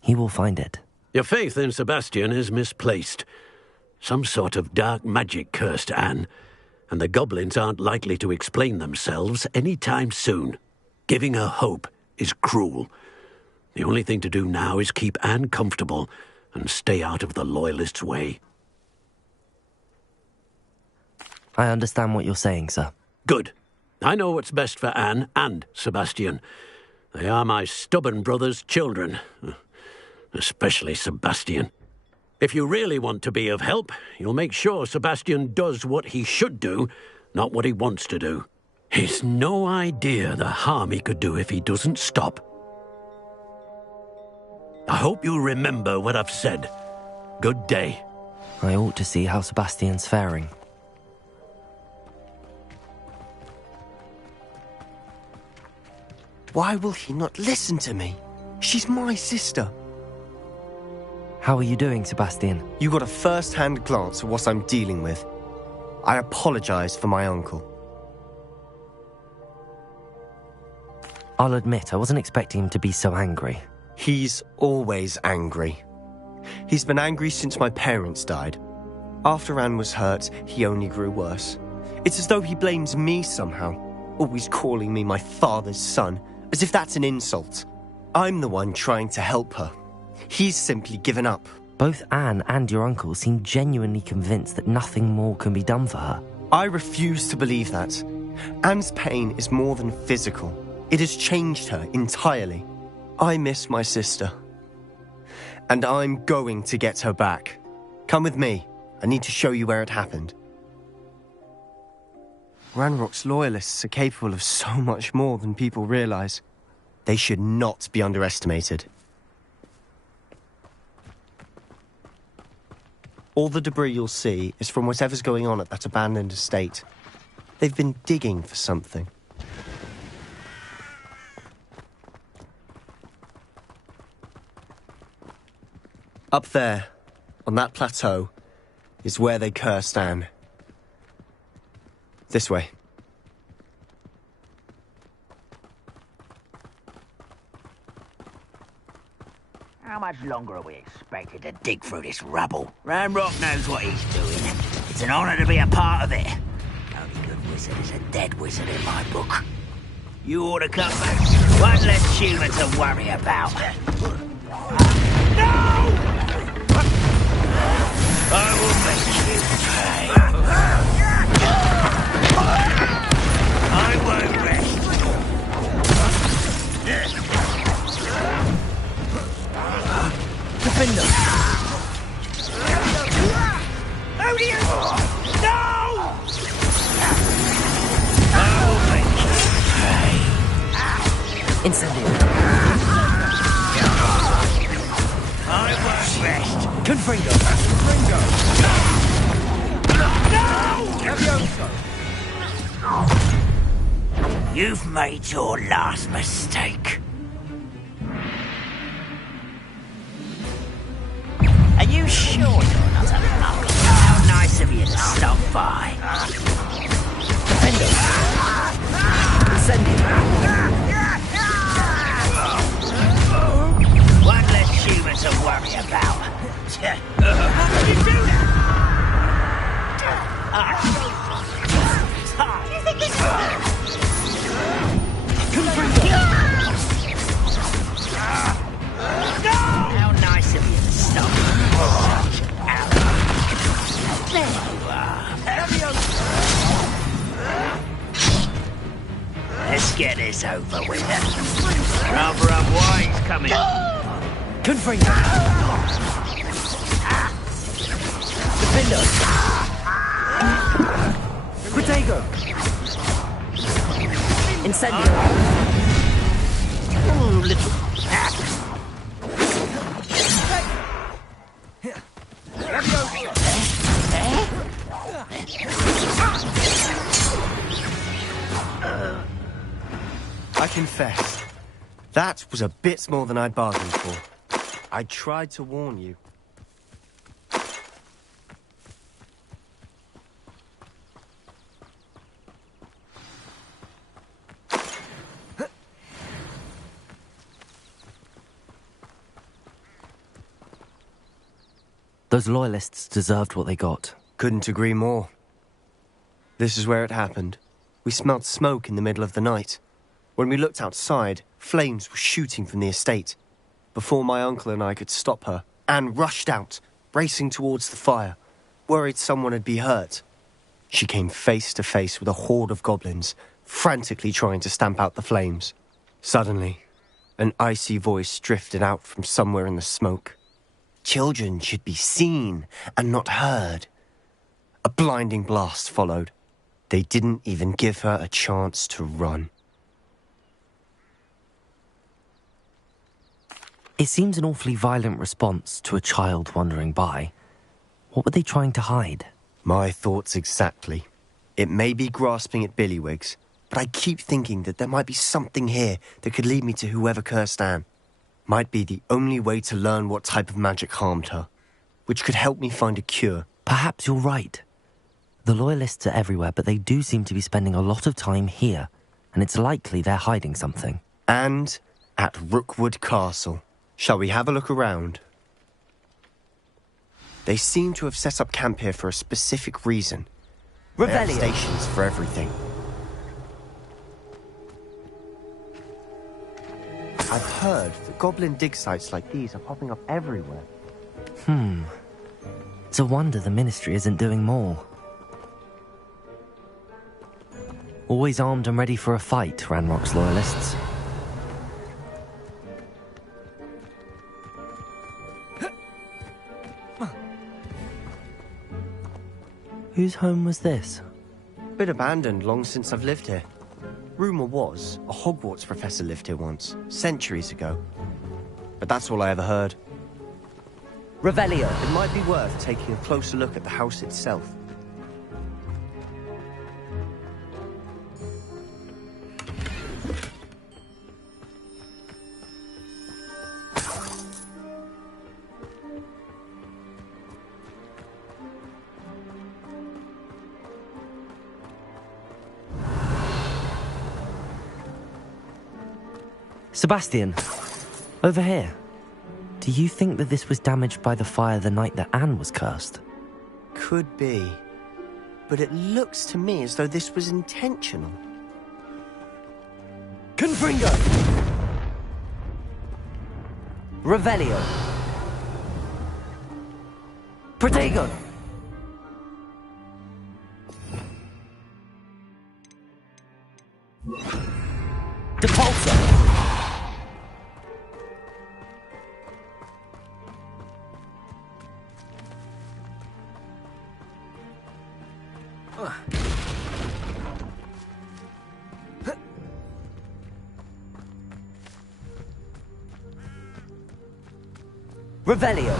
he will find it. Your faith in Sebastian is misplaced. Some sort of dark magic cursed Anne, and the goblins aren't likely to explain themselves any time soon. Giving her hope is cruel. The only thing to do now is keep Anne comfortable and stay out of the Loyalists' way. I understand what you're saying, sir. Good. I know what's best for Anne and Sebastian. They are my stubborn brother's children. Especially Sebastian. If you really want to be of help, you'll make sure Sebastian does what he should do, not what he wants to do. He's no idea the harm he could do if he doesn't stop. I hope you'll remember what I've said. Good day. I ought to see how Sebastian's faring. Why will he not listen to me? She's my sister. How are you doing, Sebastian? You got a first-hand glance at what I'm dealing with. I apologize for my uncle. I'll admit, I wasn't expecting him to be so angry. He's always angry. He's been angry since my parents died. After Anne was hurt, he only grew worse. It's as though he blames me somehow, always calling me my father's son, as if that's an insult. I'm the one trying to help her. He's simply given up. Both Anne and your uncle seem genuinely convinced that nothing more can be done for her. I refuse to believe that. Anne's pain is more than physical. It has changed her entirely. I miss my sister. And I'm going to get her back. Come with me. I need to show you where it happened. Ranrock's loyalists are capable of so much more than people realize. They should not be underestimated. All the debris you'll see is from whatever's going on at that abandoned estate. They've been digging for something. Up there, on that plateau, is where they cursed Anne. This way. How much longer are we expected to dig through this rubble? Ranrock knows what he's doing. It's an honor to be a part of it. Only good wizard is a dead wizard in my book. You ought to come back. One less human to worry about. No! I will make you pay. I won't rest. Defender! Odious! No! I will make you pay. Incendiary. I won't rest. Confringo! Confringo! No! You've made your last mistake. Are you sure you're not a muggle? How nice of you to stop by. Defender! Incendiary! One less human to worry about. How did you do that? How nice of you to stop. There you are. Let's get this over with. Rather unwise coming. Confringo! Defender! Protego! Incendiary! Ooh, little... I confess, that was a bit more than I'd bargained for. I tried to warn you. Those loyalists deserved what they got. Couldn't agree more. This is where it happened. We smelled smoke in the middle of the night. When we looked outside, flames were shooting from the estate. Before my uncle and I could stop her, Anne rushed out, racing towards the fire, worried someone had been hurt. She came face to face with a horde of goblins, frantically trying to stamp out the flames. Suddenly, an icy voice drifted out from somewhere in the smoke. Children should be seen and not heard. A blinding blast followed. They didn't even give her a chance to run. It seems an awfully violent response to a child wandering by. What were they trying to hide? My thoughts exactly. It may be grasping at Billywigs, but I keep thinking that there might be something here that could lead me to whoever cursed Anne. Might be the only way to learn what type of magic harmed her, which could help me find a cure. Perhaps you're right. The Loyalists are everywhere, but they do seem to be spending a lot of time here, and it's likely they're hiding something. And at Rookwood Castle. Shall we have a look around? They seem to have set up camp here for a specific reason. They have Revelio. stations for everything. I've heard that goblin dig sites like these are popping up everywhere. It's a wonder the Ministry isn't doing more. Always armed and ready for a fight, Ranrock's Loyalists. Whose home was this? Been abandoned long since I've lived here. Rumour was a Hogwarts professor lived here once, centuries ago. But that's all I ever heard. Revelio. It might be worth taking a closer look at the house itself. Sebastian, over here. Do you think that this was damaged by the fire the night that Anne was cursed? Could be. But it looks to me as though this was intentional. Confringo! Revelio! Protego! Depulso! Revelio.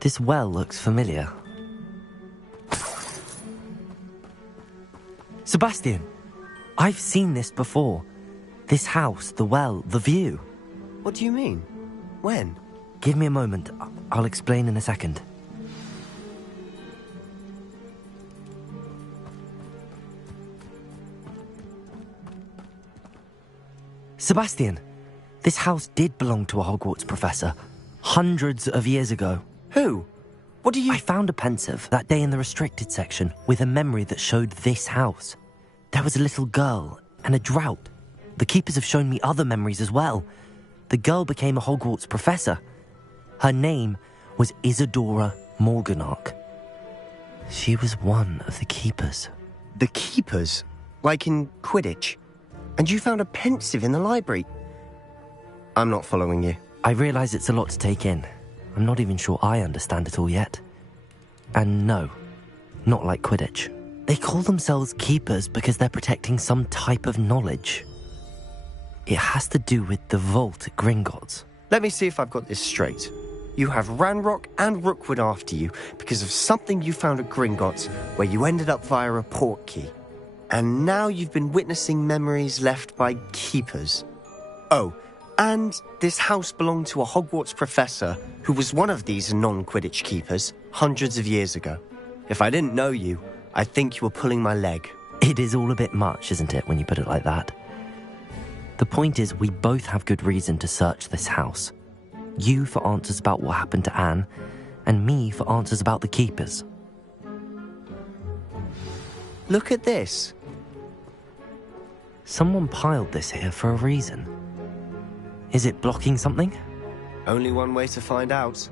This well looks familiar. Sebastian, I've seen this before. This house, the well, the view. What do you mean? When? Give me a moment. I'll explain in a second. Sebastian, this house did belong to a Hogwarts professor, hundreds of years ago. Who? What do you... I found a pensive that day in the restricted section with a memory that showed this house. There was a little girl and a drought. The keepers have shown me other memories as well. The girl became a Hogwarts professor. Her name was Isadora Morganach. She was one of the keepers. The keepers? Like in Quidditch? And you found a pensive in the library? I'm not following you. I realise it's a lot to take in. I'm not even sure I understand it all yet. And no, not like Quidditch. They call themselves keepers because they're protecting some type of knowledge. It has to do with the vault at Gringotts. Let me see if I've got this straight. You have Ranrock and Rookwood after you because of something you found at Gringotts where you ended up via a port key. And now you've been witnessing memories left by keepers. Oh, and this house belonged to a Hogwarts professor who was one of these non-Quidditch keepers hundreds of years ago. If I didn't know you, I think you were pulling my leg. It is all a bit much, isn't it, when you put it like that? The point is, we both have good reason to search this house. You for answers about what happened to Anne, and me for answers about the Keepers. Look at this. Someone piled this here for a reason. Is it blocking something? Only one way to find out.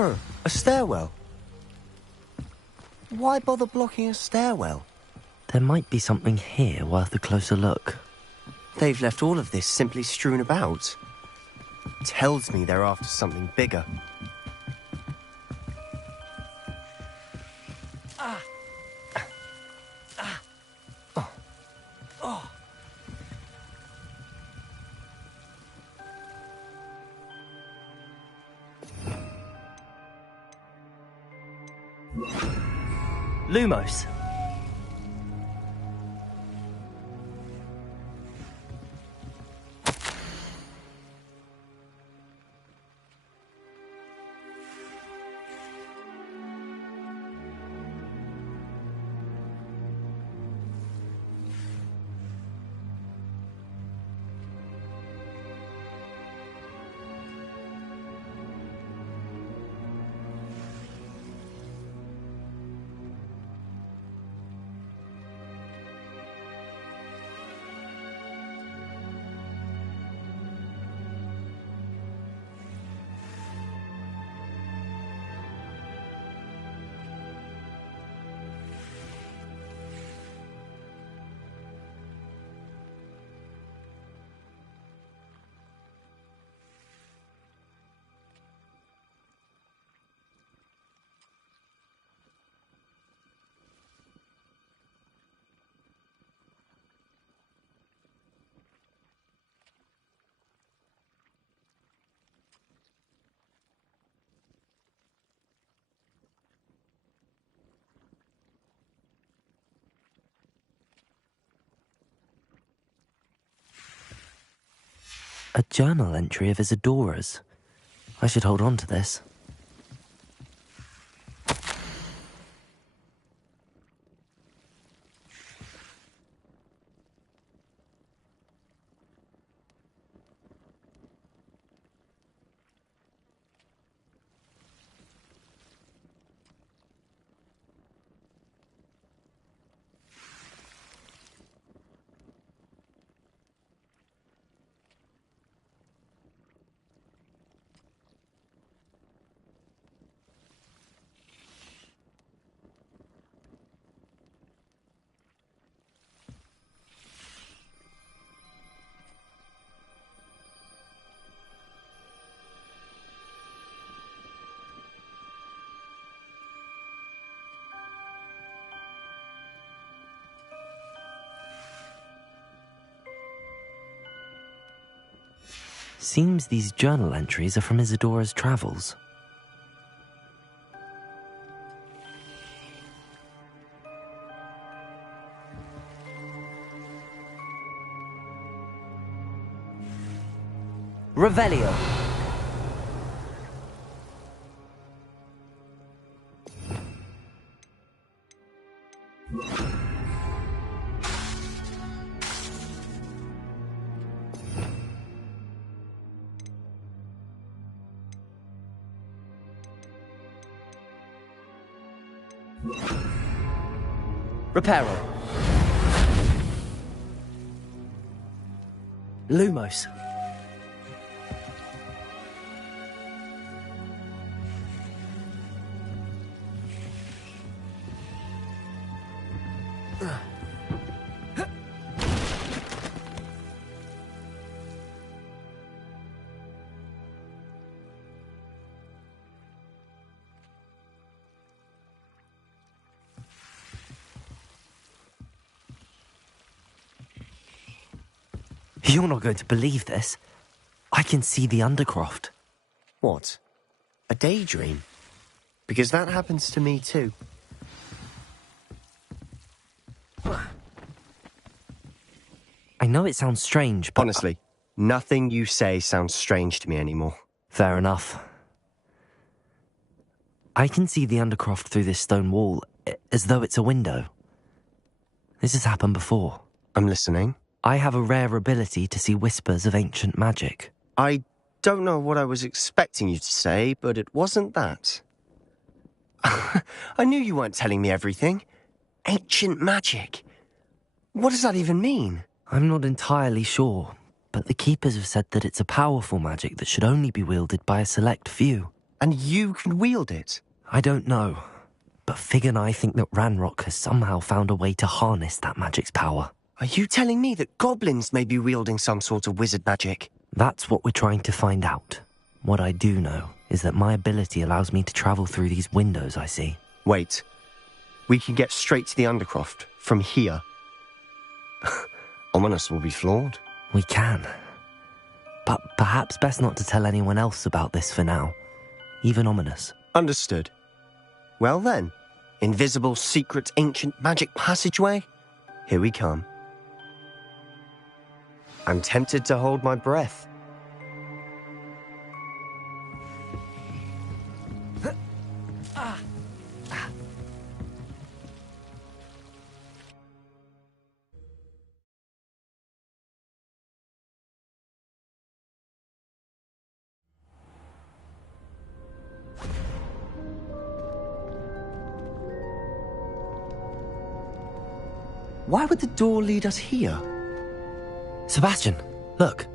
Huh, a stairwell. Why bother blocking a stairwell? There might be something here worth a closer look. They've left all of this simply strewn about. Tells me they're after something bigger. Lumos. A journal entry of Isadora's. I should hold on to this. Seems these journal entries are from Isadora's travels. Revelio. Reparo. Lumos. You're not going to believe this. I can see the Undercroft. What? A daydream? Because that happens to me too. I know it sounds strange, but... Honestly, nothing you say sounds strange to me anymore. Fair enough. I can see the Undercroft through this stone wall, as though it's a window. This has happened before. I'm listening. I have a rare ability to see whispers of ancient magic. I don't know what I was expecting you to say, but it wasn't that. I knew you weren't telling me everything. Ancient magic. What does that even mean? I'm not entirely sure, but the Keepers have said that it's a powerful magic that should only be wielded by a select few. And you can wield it? I don't know, but Fig and I think that Ranrock has somehow found a way to harness that magic's power. Are you telling me that goblins may be wielding some sort of wizard magic? That's what we're trying to find out. What I do know is that my ability allows me to travel through these windows I see. Wait. We can get straight to the Undercroft from here. Ominous will be floored. We can. But perhaps best not to tell anyone else about this for now. Even Ominous. Understood. Well then, Invisible, secret, ancient magic passageway? Here we come. I'm tempted to hold my breath. Why would the door lead us here? Sebastian, look.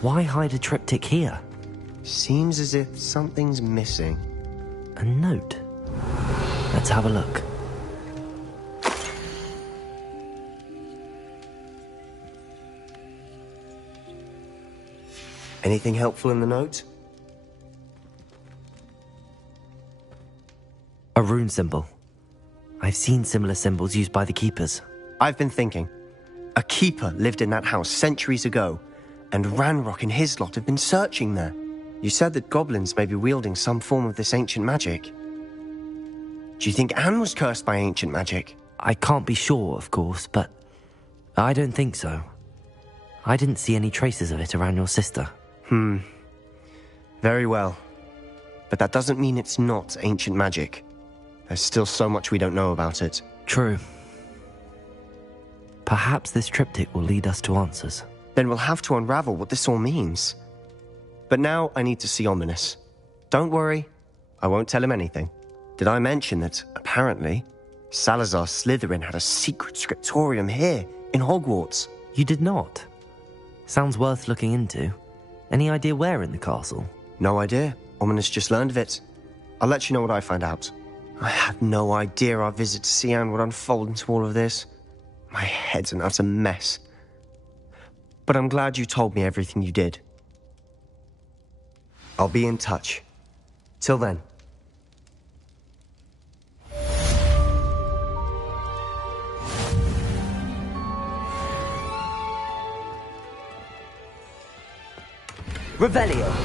Why hide a triptych here? Seems as if something's missing. A note. Let's have a look. Anything helpful in the note? A rune symbol. I've seen similar symbols used by the keepers. I've been thinking. A keeper lived in that house centuries ago, and Ranrock and his lot have been searching there. You said that goblins may be wielding some form of this ancient magic. Do you think Anne was cursed by ancient magic? I can't be sure, of course, but I don't think so. I didn't see any traces of it around your sister. Very well. But that doesn't mean it's not ancient magic. There's still so much we don't know about it. True. Perhaps this triptych will lead us to answers. Then we'll have to unravel what this all means. But now I need to see Ominous. Don't worry, I won't tell him anything. Did I mention that, apparently, Salazar Slytherin had a secret scriptorium here, in Hogwarts? You did not? Sounds worth looking into. Any idea where in the castle? No idea. Ominous just learned of it. I'll let you know what I find out. I had no idea our visit to see Anne would unfold into all of this. My head's an utter mess. But I'm glad you told me everything you did. I'll be in touch. Till then. Revelio.